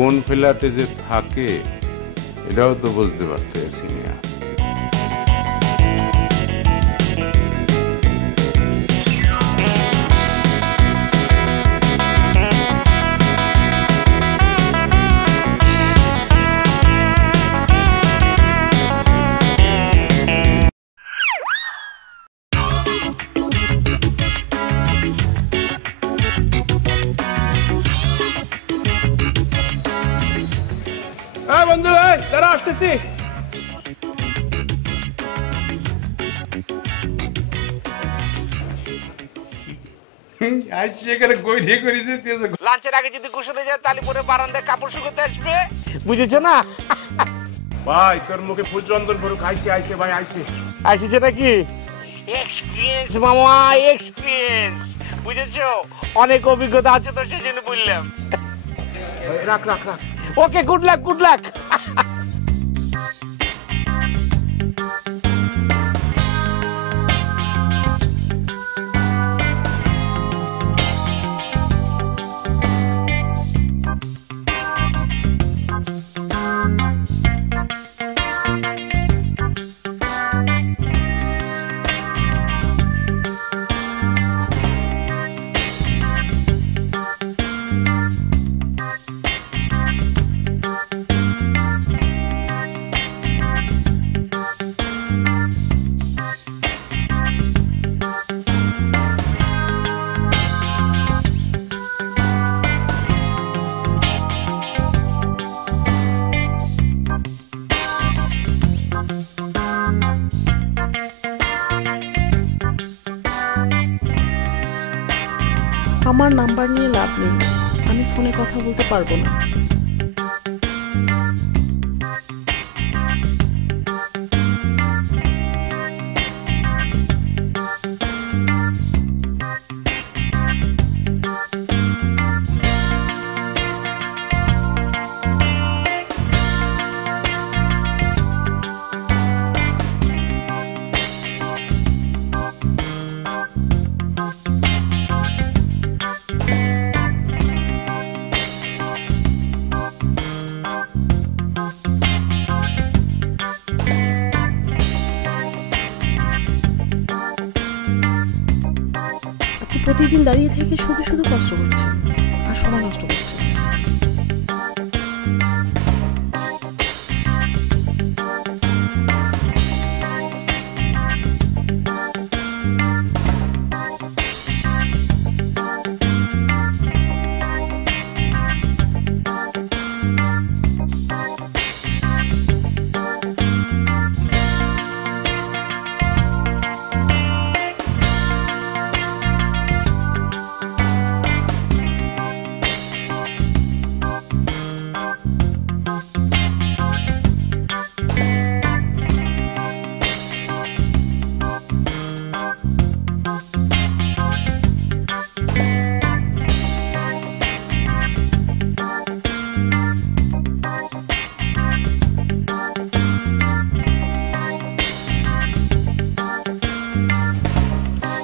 কোন ফ্ল্যাটে যে থাকে এটাও তো বলতে পারতেছি না। বন্ধু দাঁড়া, আসতেছি। লাঞ্চের আগে যদি গোসলে যায় তাহলে পরে বারান্দায় কাপড় শুকাতে আসবে, বুঝেছো না? ভাই তোর মুখে ফুল চন্দন পড়ুক। আইসে ভাই, আসছে নাকি? এক্সপিরিয়েন্স মামা, এক্সপিরিয়েন্স, বুঝেছো? অনেক অভিজ্ঞতা আছে তো, সেই জন্য বললাম। রাখ। ওকে, গুড লাক, গুড লাক। আমার নাম্বার নিয়ে লাভ নেই, আমি ফোনে কথা বলতে পারবো না। প্রতিদিন দাঁড়িয়ে থেকে শুধু শুধু কষ্ট করছেন আর সময় নষ্ট করছেন।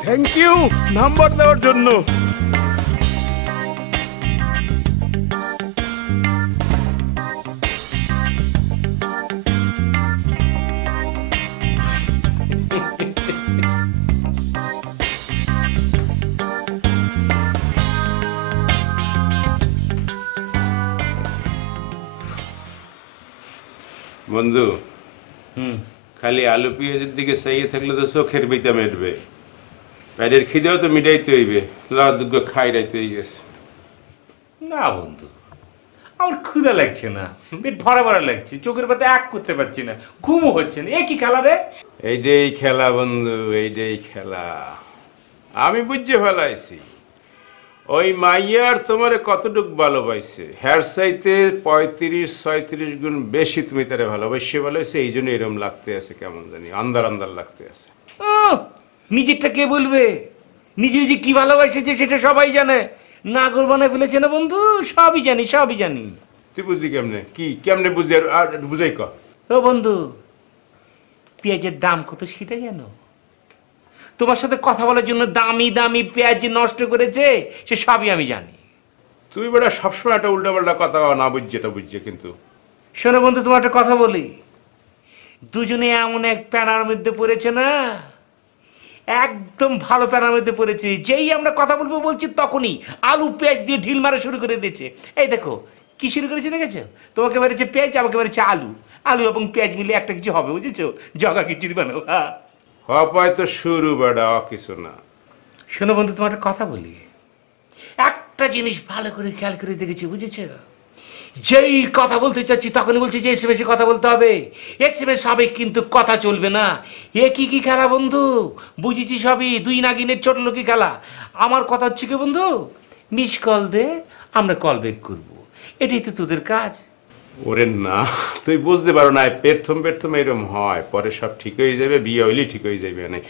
থ্যাংক ইউ নাম্বার দেওয়ার জন্য। বন্ধু, হুম, খালি আলু পেঁয়াজের দিকে চাইয়ে থাকলে তো চোখের বিতা মেটবে, পেটের খিদেও তো মিটাইতে হইবে। দুগ্গ খাই রাইতে হয়ে গেছে। না বন্ধু, আমার ক্ষুধা লাগছে না, পেট ভরা ভরা লাগছে, চোখের পাতে এক করতে পারছি না, ঘুমও হচ্ছে না। এ কি খেলা রে? এইটাই খেলা বন্ধু, এইটাই খেলা। আমি বুঝে ফেলাইছি ওই মাইয়ার তোমারে কতটুক ভালোবাসছে। হ্যার চাইতে 35-36 গুণ বেশি তুমি তারে ভালোবাসে ভালোবাসে, এই জন্য এরম লাগতে আছে, কেমন জানি আন্দার আন্দার লাগতে আছে। নিজেরটা কে বলবে? নিজে নিজে কি ভালোবাসেছে সেটা সবাই জানে। নাগর বানায় ফেলেছে না বন্ধু, সবই জানি, সবই জানি। তুই বুঝলি কেমনে? কি কেমনে বুঝলি? আর একটু বুঝাই ক। ও বন্ধু, পেঁয়াজের দাম কত সেটা জানো? তোমার সাথে কথা বলার জন্য দামি দামি পেঁয়াজ যে নষ্ট করেছে সে সবই আমি জানি। তুই বেটা সবসময় একটা উল্টাপাল্টা কথা না বুঝছে, এটা বুঝছে কিন্তু। শোনো বন্ধু, তোমার একটা কথা বলি, দুজনে এমন এক প্যানার মধ্যে পড়েছে না, একদম ভালো প্যানার মধ্যে পড়েছে। যেই আমরা কথা বলবো বলছি তখনই আলু পেঁয়াজ দিয়ে ঢিল মারা শুরু করে দিয়েছে। এই দেখো কি শুরু করেছে দেখেছো? তোমাকে মেরেছে পেঁয়াজ, আমাকে মেরেছে আলু। আলু এবং পেঁয়াজ মিলে একটা কিছু হবে, বুঝেছো? জগা খিচুড়ি বানাবো। হপায় তো শুরু বেটা, কিছু না। শোনো বন্ধু, তোমার একটা কথা বলি, একটা জিনিস ভালো করে খেয়াল করে দেখেছি, বুঝেছো? যেই কথা বলতে চাচ্ছি তখনই বলছি যে এসে বেশি কথা বলতে হবে, এসে বেশি হবে, কিন্তু কথা চলবে না। এ কি কি খেলা বন্ধু? বুঝেছি সবই, দুই নাগিনের ছোট লোকি খেলা। আমার কথা হচ্ছে কি বন্ধু, মিস কল দে, আমরা কল ব্যাক করবো, এটাই তো তোদের কাজ। ওরে না, তুই বুঝতে পারো না, প্রথম প্রথম এরকম হয়, পরে সব ঠিক হয়ে যাবে, বিয়ে হইলে ঠিক হয়ে যাবে। এনে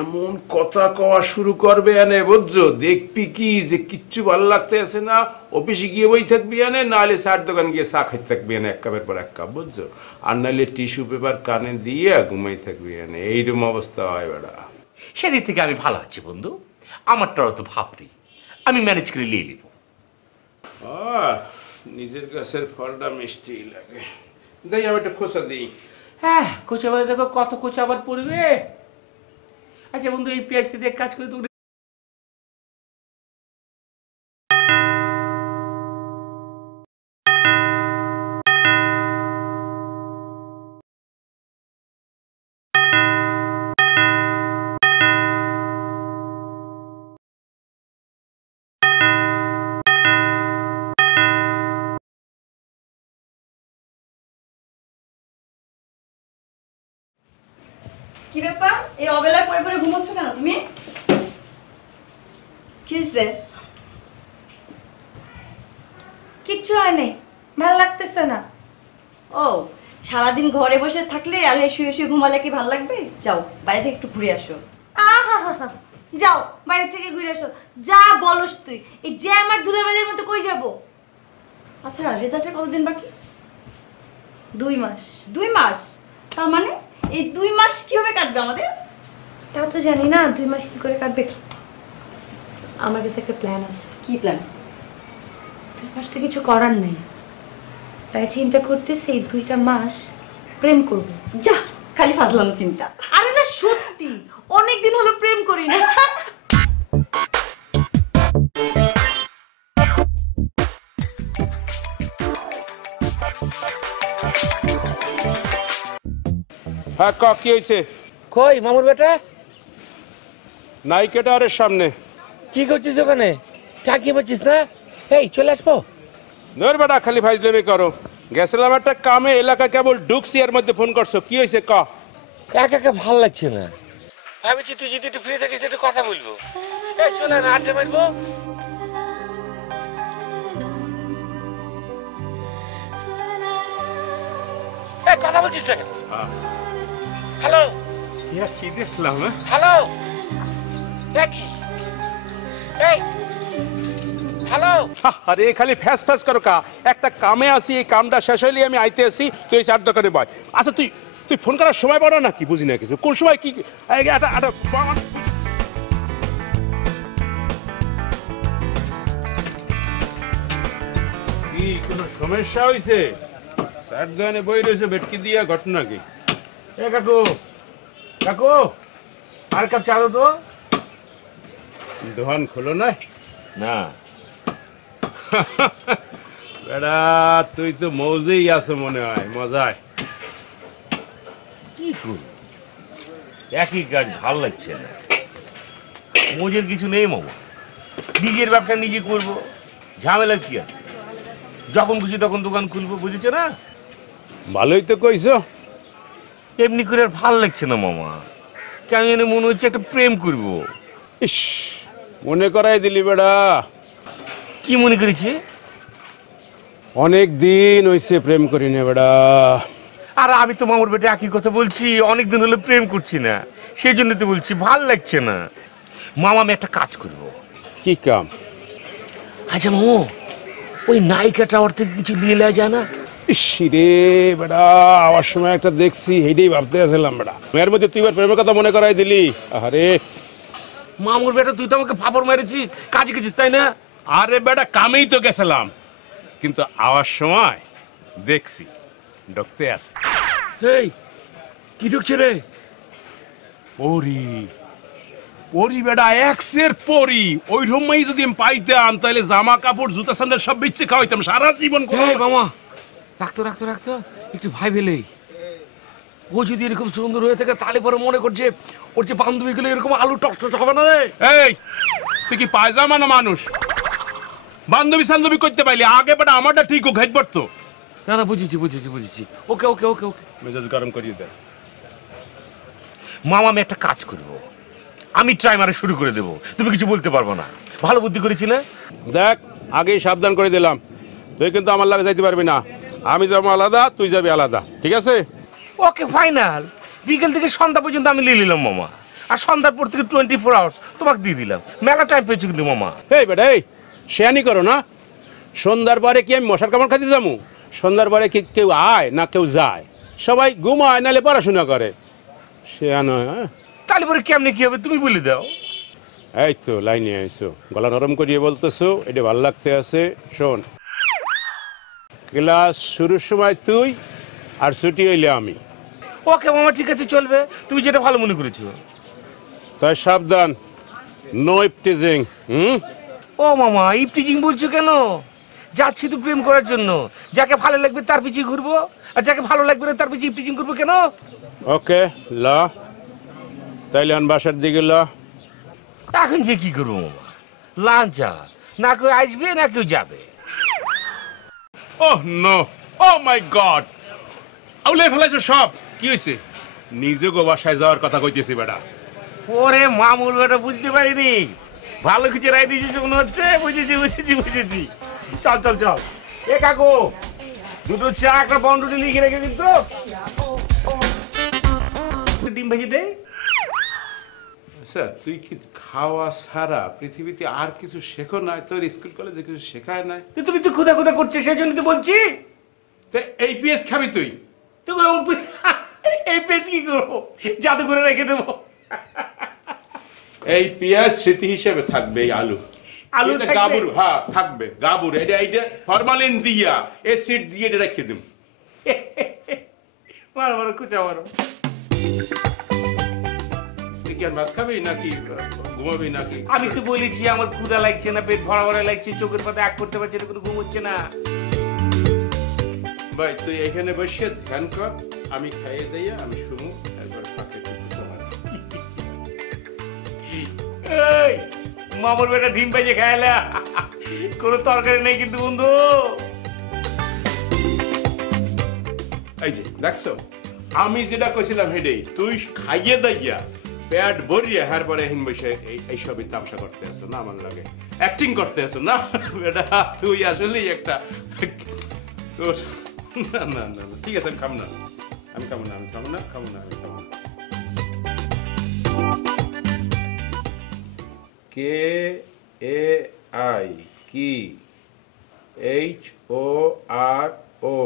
এমন কথা কওয়া শুরু করবে, এনে বুঝছো, দেখবি কি যে কিচ্ছু ভালো লাগতে আছে না, অফিসে গিয়ে বই থাকবি, এনে নাহলে চার দোকান গিয়ে চা খাইতে থাকবি, এনে এক কাপের পর এক কাপ, বুঝছো? আর নাহলে টিস্যু পেপার কানে দিয়ে ঘুমাই থাকবি, এনে এইরকম অবস্থা হয় বেড়া। সেদিক থেকে আমি ভালো আছি বন্ধু, আমারটাও তো ভাবরি, আমি ম্যানেজ করে নিয়ে নেব। নিজের গাছের ফলটা মিষ্টি লাগে। দেই আমি একটা খোসা দিই। হ্যাঁ, কোচা বলে দেখো কত কোচা আবার পড়বে। আচ্ছা বন্ধু, এই পেঁয়াজটা দিয়ে কাজ করে তো কি ব্যাপার, এই অবেলায় পরে পরে ঘুমোচ্ছ কেন তুমি? কি হয়েছে? কিচ্ছু হয় নাই, ভালো লাগতেছে না। ও, সারাদিন ঘরে বসে থাকলে আর এই শুয়ে শুয়ে ঘুমালে কি ভালো লাগবে? যাও বাইরে থেকে একটু ঘুরে আসো। আহা, যাও বাইরে থেকে ঘুরে আসো। যা বলস তুই, এই যে আমার ধুলাবালির মতো কই যাব? আচ্ছা, রেজাল্টের কতদিন বাকি? 2 মাস। 2 মাস? তার মানে এই 2 মাস কিভাবে কাটবে আমাদের? তা তো জানি না 2 মাস কি করে কাটবে। আমার কাছে একটা প্ল্যান আছে। কি প্ল্যান? 2 মাস তো কিছু করার নেই, তাই চিন্তা করতেছি 2টা মাস প্রেম করব। যা, খালি ফাজলাম চিন্তা। আরে না সত্যি, অনেকদিন হলো প্রেম করি না। হ্যাঁ ক, কি হয়েছে? কই মামুর বেটা, নাইকেটারের সামনে। কি করছিস ওখানে? চাকি পাচ্ছিস না? এই চলে আসবো। নর বেটা, খালি ফাইজলামি করো। গেছিলাম একটা কামে, এলাকা কেবল ঢুকছি, এর মধ্যে ফোন করছো, কি হয়েছে ক? একা একা ভাল লাগছে না, ভাবছি তুই যদি একটু ফ্রি থাকিস একটু কথা বলবো। এই চলে না, আড্ডা মারবো। এই কথা বলছিস না? হ্যালো কি দেখলাম? হ্যালো, কি এই হ্যালো? আরে খালি ফ্যাস ফ্যাস করো কা? একটা কামে আসি, এই কামটা শেষ হইলে আমি আইতে আসি, তুই চার দোকানে বয়। আচ্ছা তুই তুই ফোন করার সময় পারো না কি? বুঝি না কিছু, কোন সময় কি কি কোনো সমস্যা হয়েছে? চার দোকানে বই রয়েছে, ভেটকি দিয়া, ঘটনা কি? এ কাকু, কাকু আর কাপ চা দাও তো। দোকান খোলো না? না বেড়া তুই তো মৌজেই আছো মনে হয়, মজায়। কি করব, একই কাজ ভাল লাগছে না। মজের কিছু নেই মামা, নিজের ব্যবসা নিজে করব, ঝামেলার কি আছে? যখন খুশি তখন দোকান খুলবো, বুঝেছো না? ভালোই তো কইছো। এমনি করে আর ভাল লাগছে না মামা, কেন জানি মনে হচ্ছে একটা প্রেম করব। ইস, মনে করাই দিলি বেড়া। কি মনে করেছে? অনেক দিন হইছে প্রেম করি না বেড়া। আর আমি তো মামার বেটা একই কথা বলছি, অনেকদিন হলো প্রেম করছি না, সেই জন্য তো বলছি ভাল লাগছে না। মামা আমি একটা কাজ করব। কি কাম? আচ্ছা মামু, ওই নায়িকা টাওয়ার থেকে কিছু নিয়ে নেওয়া যায় না? ইস রে বেড়া, আবার সময় একটা দেখছি, এইটাই ভাবতে আসলাম বেড়া। এর মধ্যে তুই প্রেমের কথা মনে করাই দিলি। আরে মামুর বেটা, তুই তো আমাকে ফাপড় মেরেছিস, কাজে গেছিস তাই না? আরে বেটা, কামেই তো গেছিলাম, কিন্তু আওয়ার সময় দেখছি ঢুকতে আছে। এই কি ঢুকছে রে? পরি পরি বেটা, এক্সের পরি। ওই রুমাই যদি আমি পাইতাম তাহলে জামা কাপড় জুতা স্যান্ডেল সব বেচে খাওয়াইতাম সারা জীবন। এই মামা, রাখতো রাখতো রাখতো, একটু ভাই ভেলেই। ও যদি এরকম সুন্দর হয়ে থাকে তাহলে পরে মনে করছে ওর যে বান্ধবী গুলো এরকম আলু টস হবে না রে। এই তুই কি পায়জামা না মানুষ? বান্ধবী সান্ধবী করতে পাইলি আগে বেটা, আমারটা ঠিক ও ঘাইট পড়তো। না না, বুঝেছি বুঝেছি বুঝেছি, ওকে ওকে ওকে ওকে। মেজাজ গরম করিয়ে দেয়। মামা আমি একটা কাজ করব, আমি ট্রাই মারা শুরু করে দেবো, তুমি কিছু বলতে পারবো না। ভালো বুদ্ধি করেছি না? দেখ, আগেই সাবধান করে দিলাম, তুই কিন্তু আমার লাগে যাইতে পারবি না। আমি যাবো আলাদা, তুই যাবি আলাদা, ঠিক আছে? ওকে ফাইনাল। বিকেল থেকে সন্ধ্যা পর্যন্ত আমি নিয়ে নিলাম মামা, আর সন্ধ্যার পর থেকে 24 আওয়ার্স তোমাকে দিয়ে দিলাম। মেলা টাইম পেয়েছি কিন্তু মামা। এই বেটা, এই শেয়ানি করো না। সন্ধ্যার পরে কি আমি মশার কামড় খাইতে যাবো? সন্ধ্যার পরে কি কেউ আয় না কেউ যায়? সবাই ঘুমায় নাহলে পড়াশোনা করে। শেয়ানো, হ্যাঁ? তাহলে পরে কেমনে কি হবে তুমি বলে দাও। এই তো লাইনে আইসো, গলা নরম করিয়ে বলতেছো, এটা ভাল লাগতে আছে। শোন, ক্লাস শুরুর সময় তুই আর ছুটি হইলে আমি। ওকে মামা, ঠিক আছে, চলবে, তুমি যেটা ভালো মনে করেছো। তাই সাবধান, নো ইপটিজিং। ও মামা, ইপটিজিং বলছো কেন? যাচ্ছি তো প্রেম করার জন্য, যাকে ভালো লাগবে তার পিছিয়ে ঘুরবো, আর যাকে ভালো লাগবে না তার পিছিয়ে ইপটিজিং করবো কেন? ওকে ল, তাইলে আন বাসার দিকে ল। এখন যে কি করবো মামা? লাঞ্চ না কেউ আসবে না কেউ যাবে। ওহ নো, ও মাই গড, আউলে ফেলেছো সব। কি হয়েছে? নিজে গো বাসায় যাওয়ার কথা কইতেছি বেটা। ওরে মামুর বেটা, বুঝতে পারিনি, ভালো কিছু রায় দিয়েছিস মনে হচ্ছে। বুঝেছি বুঝেছি বুঝেছি, চল চল চল। এ কাকু, দুটো চা একটা বন্ডুটি লিখে রেখে কিন্তু ডিম ভেজে দে। আচ্ছা, তুই কি খাওয়া ছাড়া পৃথিবীতে আর কিছু শেখো নাই? তোর স্কুল কলেজে কিছু শেখায় নাই? তুমি তো খুদা খুদা করছিস, সেই জন্য তো বলছি। এই পিএস খাবি তুই? এই পেজ কি করবো, জাদু করে রেখে দেবো। এই পেঁয়াজ স্মৃতি হিসেবে থাকবে। এই আলু, আলু এটা থাকবে? গাবুর, হ্যাঁ থাকবে গাবুর। এটা ফরমালিন দিয়া এসিড দিয়ে এটা রেখে দিম। মারো মারো, কুচা মারো। তুই কি আর ভাত খাবি নাকি ঘুমাবি নাকি? আমি তো বলেছি আমার ক্ষুধা লাগছে না, পেট ভরা ভরা লাগছে, চোখের পাতা এক করতে পারছে না, কোনো ঘুম হচ্ছে না। ভাই তুই এখানে বসে ধ্যান কর, আমি খাইয়ে দিয়ে আমি শুনু, তারপর ফাঁকে এই মামুর বেটা ডিম ভেজে খাইলা, কোনো তরকারি নেই কিন্তু বন্ধু। এই যে দেখছো, আমি যেটা কইছিলাম হেডেই, তুই খাইয়ে দাইয়া পেট ভরিয়ে হার পরে হিন বসে এইসবই তামসা করতে আসতো না, আমার লাগে অ্যাক্টিং করতে আসতো না বেটা। তুই আসলেই একটা তোর, না না না ঠিক আছে, আমি খাবো না, আমি খাবো না, আমি খাবো না, খাবো না, আমি খাবো না। কে এ আই কি এইচ ও আর ও,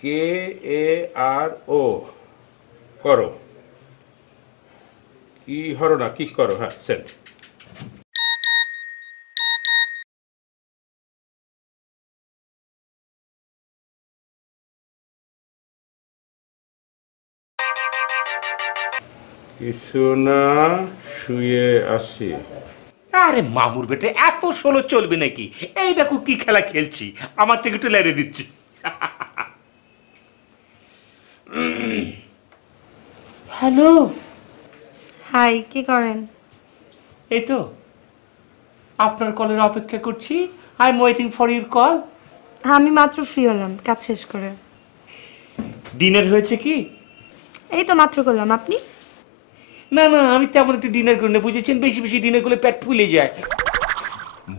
কে এ আর ও করো, কি হরো না কি করো, হ্যাঁ সেন্ড। কিছু না, শুয়ে আসি। আরে মামুর বেটে, এত ষোলো চলবে নাকি? এই দেখো কি খেলা খেলছি, আমার থেকে একটু লেড়ে দিচ্ছি। হ্যালো, হাই, কি করেন? এই তো আপনার কলের অপেক্ষা করছি। I am waiting for your call. আমি মাত্র ফ্রি হলাম কাজ শেষ করে। ডিনার হয়েছে কি? এই তো মাত্র করলাম। আপনি? না না, আমি তেমন একটু ডিনার করি না, বুঝেছেন? বেশি বেশি ডিনার করলে পেট ফুলে যায়।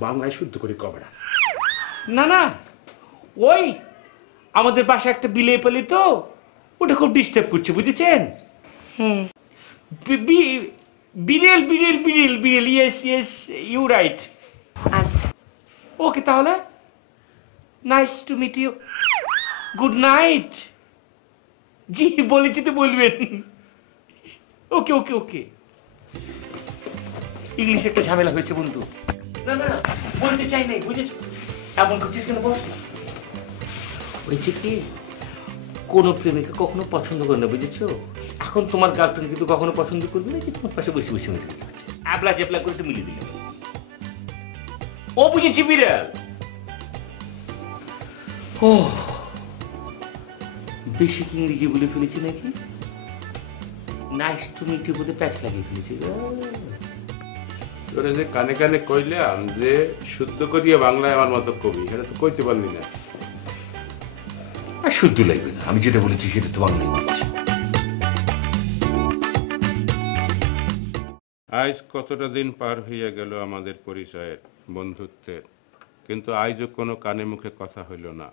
বাংলায় শুদ্ধ করে কবড়া। না না, ওই আমাদের বাসায় একটা বিলে পেলে তো, ওটা খুব ডিস্টার্ব করছে, বুঝেছেন? হ্যাঁ। বিড়েল বিড়েল বিড়েল বিড়েল, ইয়েস ইয়েস, ইউ রাইট। আচ্ছা, ওকে তাহলে, nice to meet you, good night. জি বলেছি তো বলবেন। ওকে ওকে ওকে। ইংলিশ একটা ঝামেলা হয়েছে বন্ধু। না না, বলতে চাই নাই, বুঝেছ? এমন করছিস কেন বল? ওই চিঠি কোনো প্রেমিকা কখনো পছন্দ করে না, বুঝেছো? এখন তোমার গার্লফ্রেন্ড কিন্তু কখনো পছন্দ করবে না যে তোমার পাশে বসে বসে মেরে যাচ্ছে, অ্যাপলা জেপলা করে তো মিলিয়ে দিল। ও বুঝেছি বিড়াল। ও বেশি কি ইংরেজি বলে ফেলেছি নাকি? নাইস টু মিট ইউ বলে প্যাচ লাগিয়ে ফেলেছি। তোরা যে কানে কানে কইলাম যে শুদ্ধ করিয়া বাংলায় আমার মতো কবি, এটা তো কইতে পারলি না। আর শুদ্ধ লাগবে না, আমি যেটা বলেছি সেটা তো বাংলায় বলেছি। আজ কতটা দিন পার হইয়া গেল আমাদের পরিচয়ের, বন্ধুত্বের, কিন্তু আজও কোনো কানে মুখে কথা হইল না,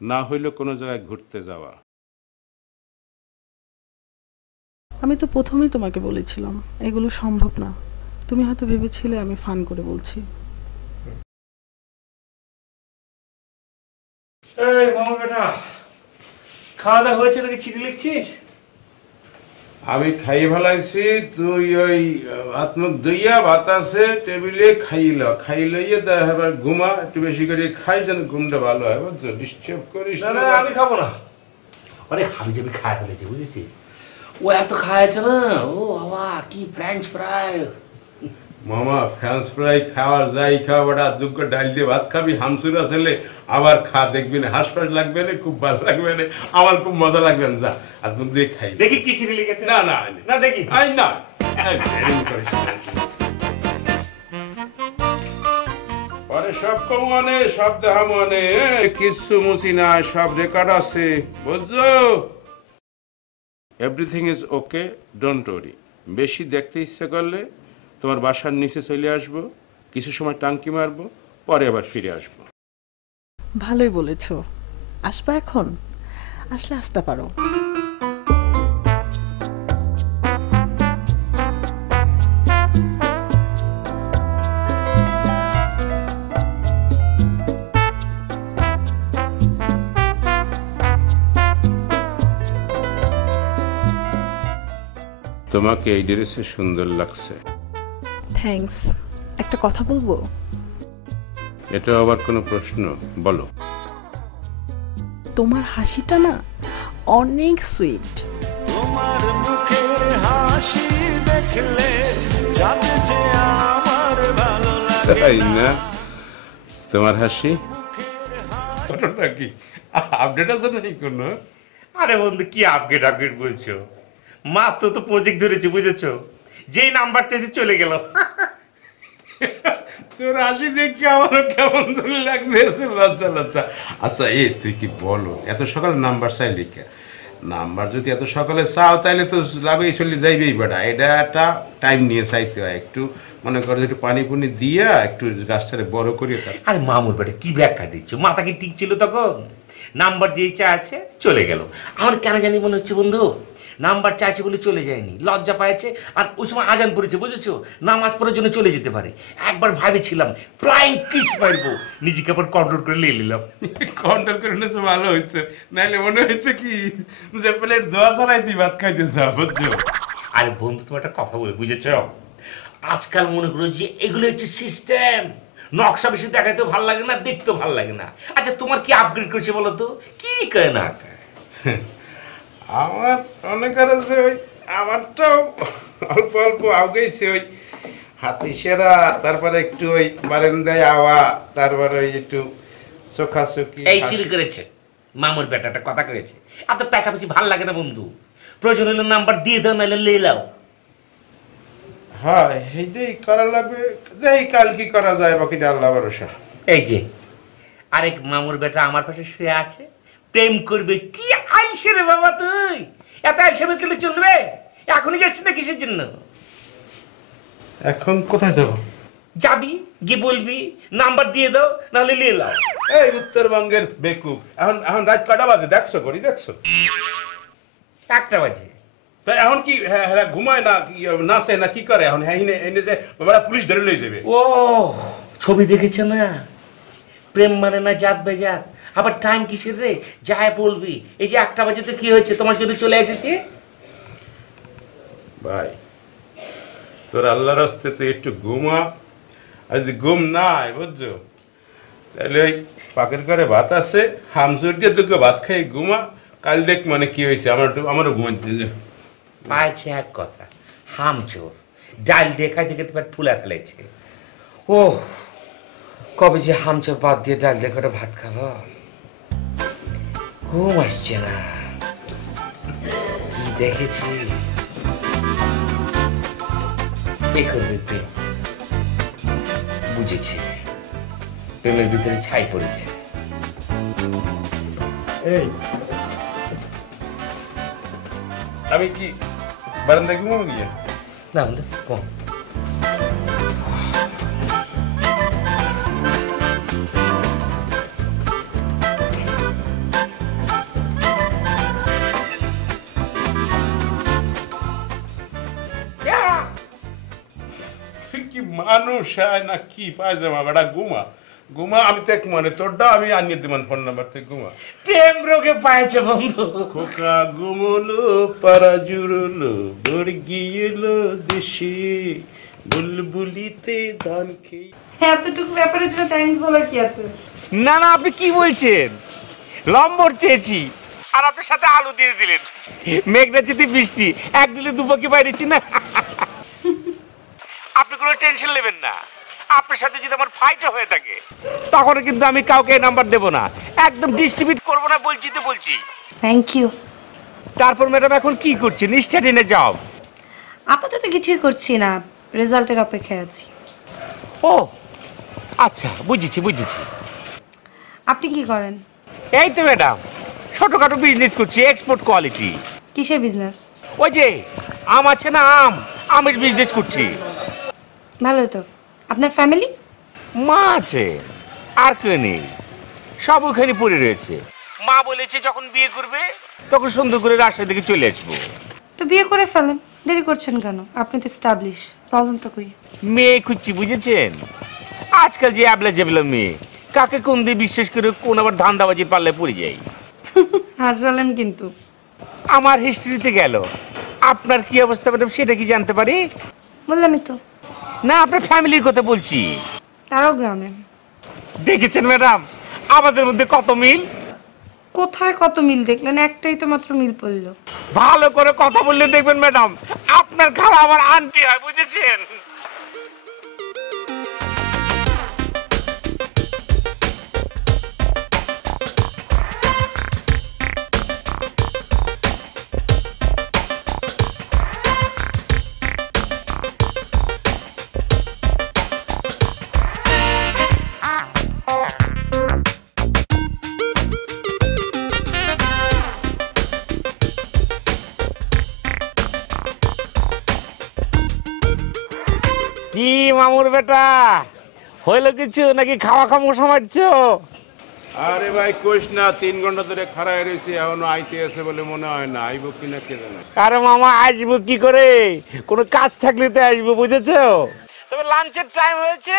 না হইল কোনো জায়গায় ঘুরতে যাওয়া। আমি তো প্রথমেই তোমাকে বলেছিলাম এগুলো সম্ভব না। তুমি হয়তো ভেবেছিলে আমি ফান করে বলছি। এই মামা বেটা, খাওয়া দাওয়া হয়েছে নাকি? চিঠি লিখছিস? আমি খাই ভালাইছি, তুই ওই আত্মক দইয়া বাতাসে টেবিলে খাইলইয়ে এবার ঘুমা, একটু বেশি করে খাই যেন ঘুমটা ভালো হয়, বুঝছো? ডিস্টার্ব করিস না না, আমি খাবো না। আরে আমি যে খায় ফেলেছি, বুঝেছিস? ও এত খাইছে না, ও বাবা কি ফ্রেঞ্চ ফ্রাই। মামা ফ্রান্স ফ্রাই খাওয়ার যাই খাওয়া বেটা, দুঃখ ডাল দিয়ে ভাত খাবি, হামসুরা ছেলে আবার খা, দেখবি না হাসপাস লাগবে না, খুব ভালো লাগবে না, আমার খুব মজা লাগবে না। যা আর মুখ দিয়ে খাই। দেখি কি চিঠি লিখেছে। না না না দেখি। আই না এরকম করিস না। পরে সব কমানে সব দেখা মানে কিছু মুছি না, সব রেকর্ড আছে, বুঝছো? Everything is okay, don't worry. বেশি দেখতে ইচ্ছে করলে তোমার বাসার নিচে চলে আসবো, কিছু সময় টাঙ্কি মারবো, পরে আবার ফিরে আসবো। ভালোই বলেছো। আসবা এখন? আসলে আসতে পারো। তোমাকে এই ড্রেসে সুন্দর লাগছে। থ্যাঙ্কস। একটা কথা বলবো? এটা আবার কোনো প্রশ্ন? বলো। তোমার হাসিটা না অনেক সুইট। তোমার মুখের হাসি দেখলে জানে যে আমার ভালো লাগে তাই না? তোমার হাসি ঘটনা কি আপডেট আছে নাকি কোনো? আরে বন্ধু, কি আপগ্রেড আপগ্রেড বলছো? মাত্র তো প্রজেক্ট ধরেছে, বুঝেছো? যেই নাম্বার চেয়েছে চলে গেল। তোর হাসি দেখে আমারও কেমন ধরে লাগতেছে, লজ্জা লজ্জা। আচ্ছা তুই কি বলো, এত সকালে নাম্বার চাই লিখে? নাম্বার যদি এত সকালে চাও তাহলে তো লাভেই চলে যাইবেই বেটা। এটা একটা টাইম নিয়ে চাইতে হয়, একটু মনে করো একটু পানি পুনি দিয়া একটু গাছটারে বড় করিয়ে। আরে মামুর বেটা কি ব্যাখ্যা দিচ্ছ? মাথা কি ঠিক ছিল তখন? নাম্বার যেই চাইছে চলে গেল। আমার কেন জানি মনে হচ্ছে বন্ধু নাম্বার চাইছে বলে চলে যায়নি, লজ্জা পাইছে। আর ওই সময় আজান পড়েছে, বুঝেছো? নামাজ পড়ার জন্য চলে যেতে পারে। একবার ভাবেছিলাম ফ্লাইং কিস মারবো, নিজেকে আবার কন্ট্রোল করে নিয়ে নিলাম। কন্ট্রোল করে নিয়েছে, ভালো হয়েছে। নাইলে মনে হয়েছে কি যে প্লেট দোয়া ছাড়াই তুই ভাত খাইতে চাও, বুঝছো? আরে বন্ধু, তোমার একটা কথা বলে, বুঝেছো? আজকাল মনে করো যে এগুলো হচ্ছে সিস্টেম। নকশা বেশি দেখাতেও ভালো লাগে না, দেখতেও ভালো লাগে না। আচ্ছা তোমার কি আপগ্রেড করেছে বলো তো? কি করে না আমার অনেক আছে, ওই আমারটাও অল্প অল্প আউগেছে, ওই হাতি সেরা, তারপরে একটু ওই বারান্দায় আওয়া, তারপরে ওই একটু চোখাচোখি। এই শুরু করেছে মামুর বেটাটা কথা কয়েছে। এত পেঁচাপেচি ভাল লাগে না বন্ধু। প্রয়োজন হলে নাম্বার দিয়ে দাও, নাহলে লে লাও। হ্যাঁ এইটাই করা লাগবে, দেখি কাল কি করা যায়, বাকি আল্লাহ ভরসা। এই যে আরেক মামুর বেটা আমার পাশে শুয়ে আছে, প্রেম করবে। কি আইসে রে বাবা, তুই এত আইসামে গেলে চলবে? এখনই যাচ্ছি না কিসের জন্য? এখন কোথায় যাব? যাবি গিয়ে বলবি নাম্বার দিয়ে দাও, নাহলে নিয়ে লাও। এই উত্তরবঙ্গের বেকুব, এখন এখন রাত কটা বাজে দেখছো? করি দেখছো 1টা বাজে। তো এখন কি হ্যাঁ ঘুমায় না, নাচে না, কি করে এখন? হ্যাঁ এনে যে বাবা পুলিশ ধরে লয়ে যাবে। ও ছবি দেখেছে না, প্রেম মানে না জাত বেজাত। আবার টাইম কিসের রে, যাই বলবি। এই যে 1টা বাজে তো কি হয়েছে, তোমার জন্য চলে এসেছি। ভাই তোর আল্লাহর রাস্তে তুই একটু ঘুমা, আর যদি ঘুম নাই বুঝছো, তাহলে ওই পাকের ঘরে ভাত আছে, হামসুর দিয়ে তোকে ভাত খাই ঘুমা, কাল দেখ মানে কি হয়েছে। আমারও ঘুমাইতে পাইছে এক কথা, হামচোর ডাল দেখা দেখে তোমার ফুলা ফেলেছে। ও কবে যে হামচোর বাদ দিয়ে ডাল দেখে ভাত খাবো, ঘুম আসছে না। কি দেখেছি, এ করবে প্রেম। বুঝেছি, প্রেমের ভিতরে ছাই পড়েছে। এই আমি কি বারান্দায় ঘুমাবো গিয়ে? না বন্ধু কম। তুই কি মানুষ হয় না কি? পায়জামা বেটা ঘুমা ঘুমা, আমি তো এক মানে তোরটা আমি আনিয়ে দিমান ফোন নাম্বার থেকে ঘুমা। প্রেম রোগে পাইছে বন্ধু। খোকা ঘুমলো পারা জুড়লো বর্গি এলো দেশে, বুলবুলিতে ধান খেয়ে। এতটুকু ব্যাপারের জন্য থ্যাঙ্কস বলার কি আছে? না না, আপনি কি বলছেন? লম্বর চেয়েছি আর আপনার সাথে আলু দিয়ে দিলেন। মেঘনা চেতে বৃষ্টি, এক দিলে দুপাকি বাইরেছি না। আপনি কোনো টেনশন নেবেন না, আপনার সাথে যদি আমার ফাইট হয়ে থাকে তখন কিন্তু আমি কাউকে নাম্বার দেব না, একদম ডিস্ট্রিবিউট করবো না, বলছি তো বলছি। Thank you. তারপর ম্যাডাম এখন কি করছেন? স্টাডিনে যাও। আপাতত কিছুই করছি না, রেজাল্টের অপেক্ষায় আছি। ও আচ্ছা, বুঝেছি বুঝেছি। আপনি কি করেন? এই তো ম্যাডাম ছোটখাটো বিজনেস করছি, এক্সপোর্ট কোয়ালিটি। কিসের বিজনেস? ওই যে আম আছে না, আমের বিজনেস করছি। ভালো তো। আপনার ফ্যামিলি? মা আছে, আর কেউ নেই, সব ওখানে পড়ে রয়েছে। মা বলেছে যখন বিয়ে করবে তখন সুন্দর করে রাস্তা দিকে চলে আসবো। তো বিয়ে করে ফেলেন, দেরি করছেন কেন? আপনি তো স্টাবলিশ, প্রবলেমটা কই? মেয়ে খুঁজছি, বুঝেছেন? আজকাল যে অ্যাভেলেবল মেয়ে, কাকে কোন দিয়ে বিশ্বাস করে কোন আবার ধান্দাবাজির পাল্লায় পড়ে যাই। হাসালেন কিন্তু। আমার হিস্ট্রিতে গেল, আপনার কি অবস্থা ম্যাডাম সেটা কি জানতে পারি? বললামই তো। না, আপনার ফ্যামিলির কথা বলছি। তারাও গ্রামে। দেখেছেন ম্যাডাম আমাদের মধ্যে কত মিল? কোথায় কত মিল দেখলেন? একটাই তো মাত্র মিল পড়লো। ভালো করে কথা বললে দেখবেন ম্যাডাম আপনার খালা আমার আন্টি হয়, বুঝেছেন? কি মামুর বেটা, হইল কিছু নাকি খাওয়া মশা মারছো? আরে ভাই কোশ না, 3 ঘন্টা ধরে খাড়ায় রয়েছি, এখনো আইতে আছে বলে মনে হয় না। আইবো কিনা কে জানে। আরে মামা আসবো কি করে, কোনো কাজ থাকলে তো আসবো, বুঝেছো? তবে লাঞ্চের টাইম হয়েছে,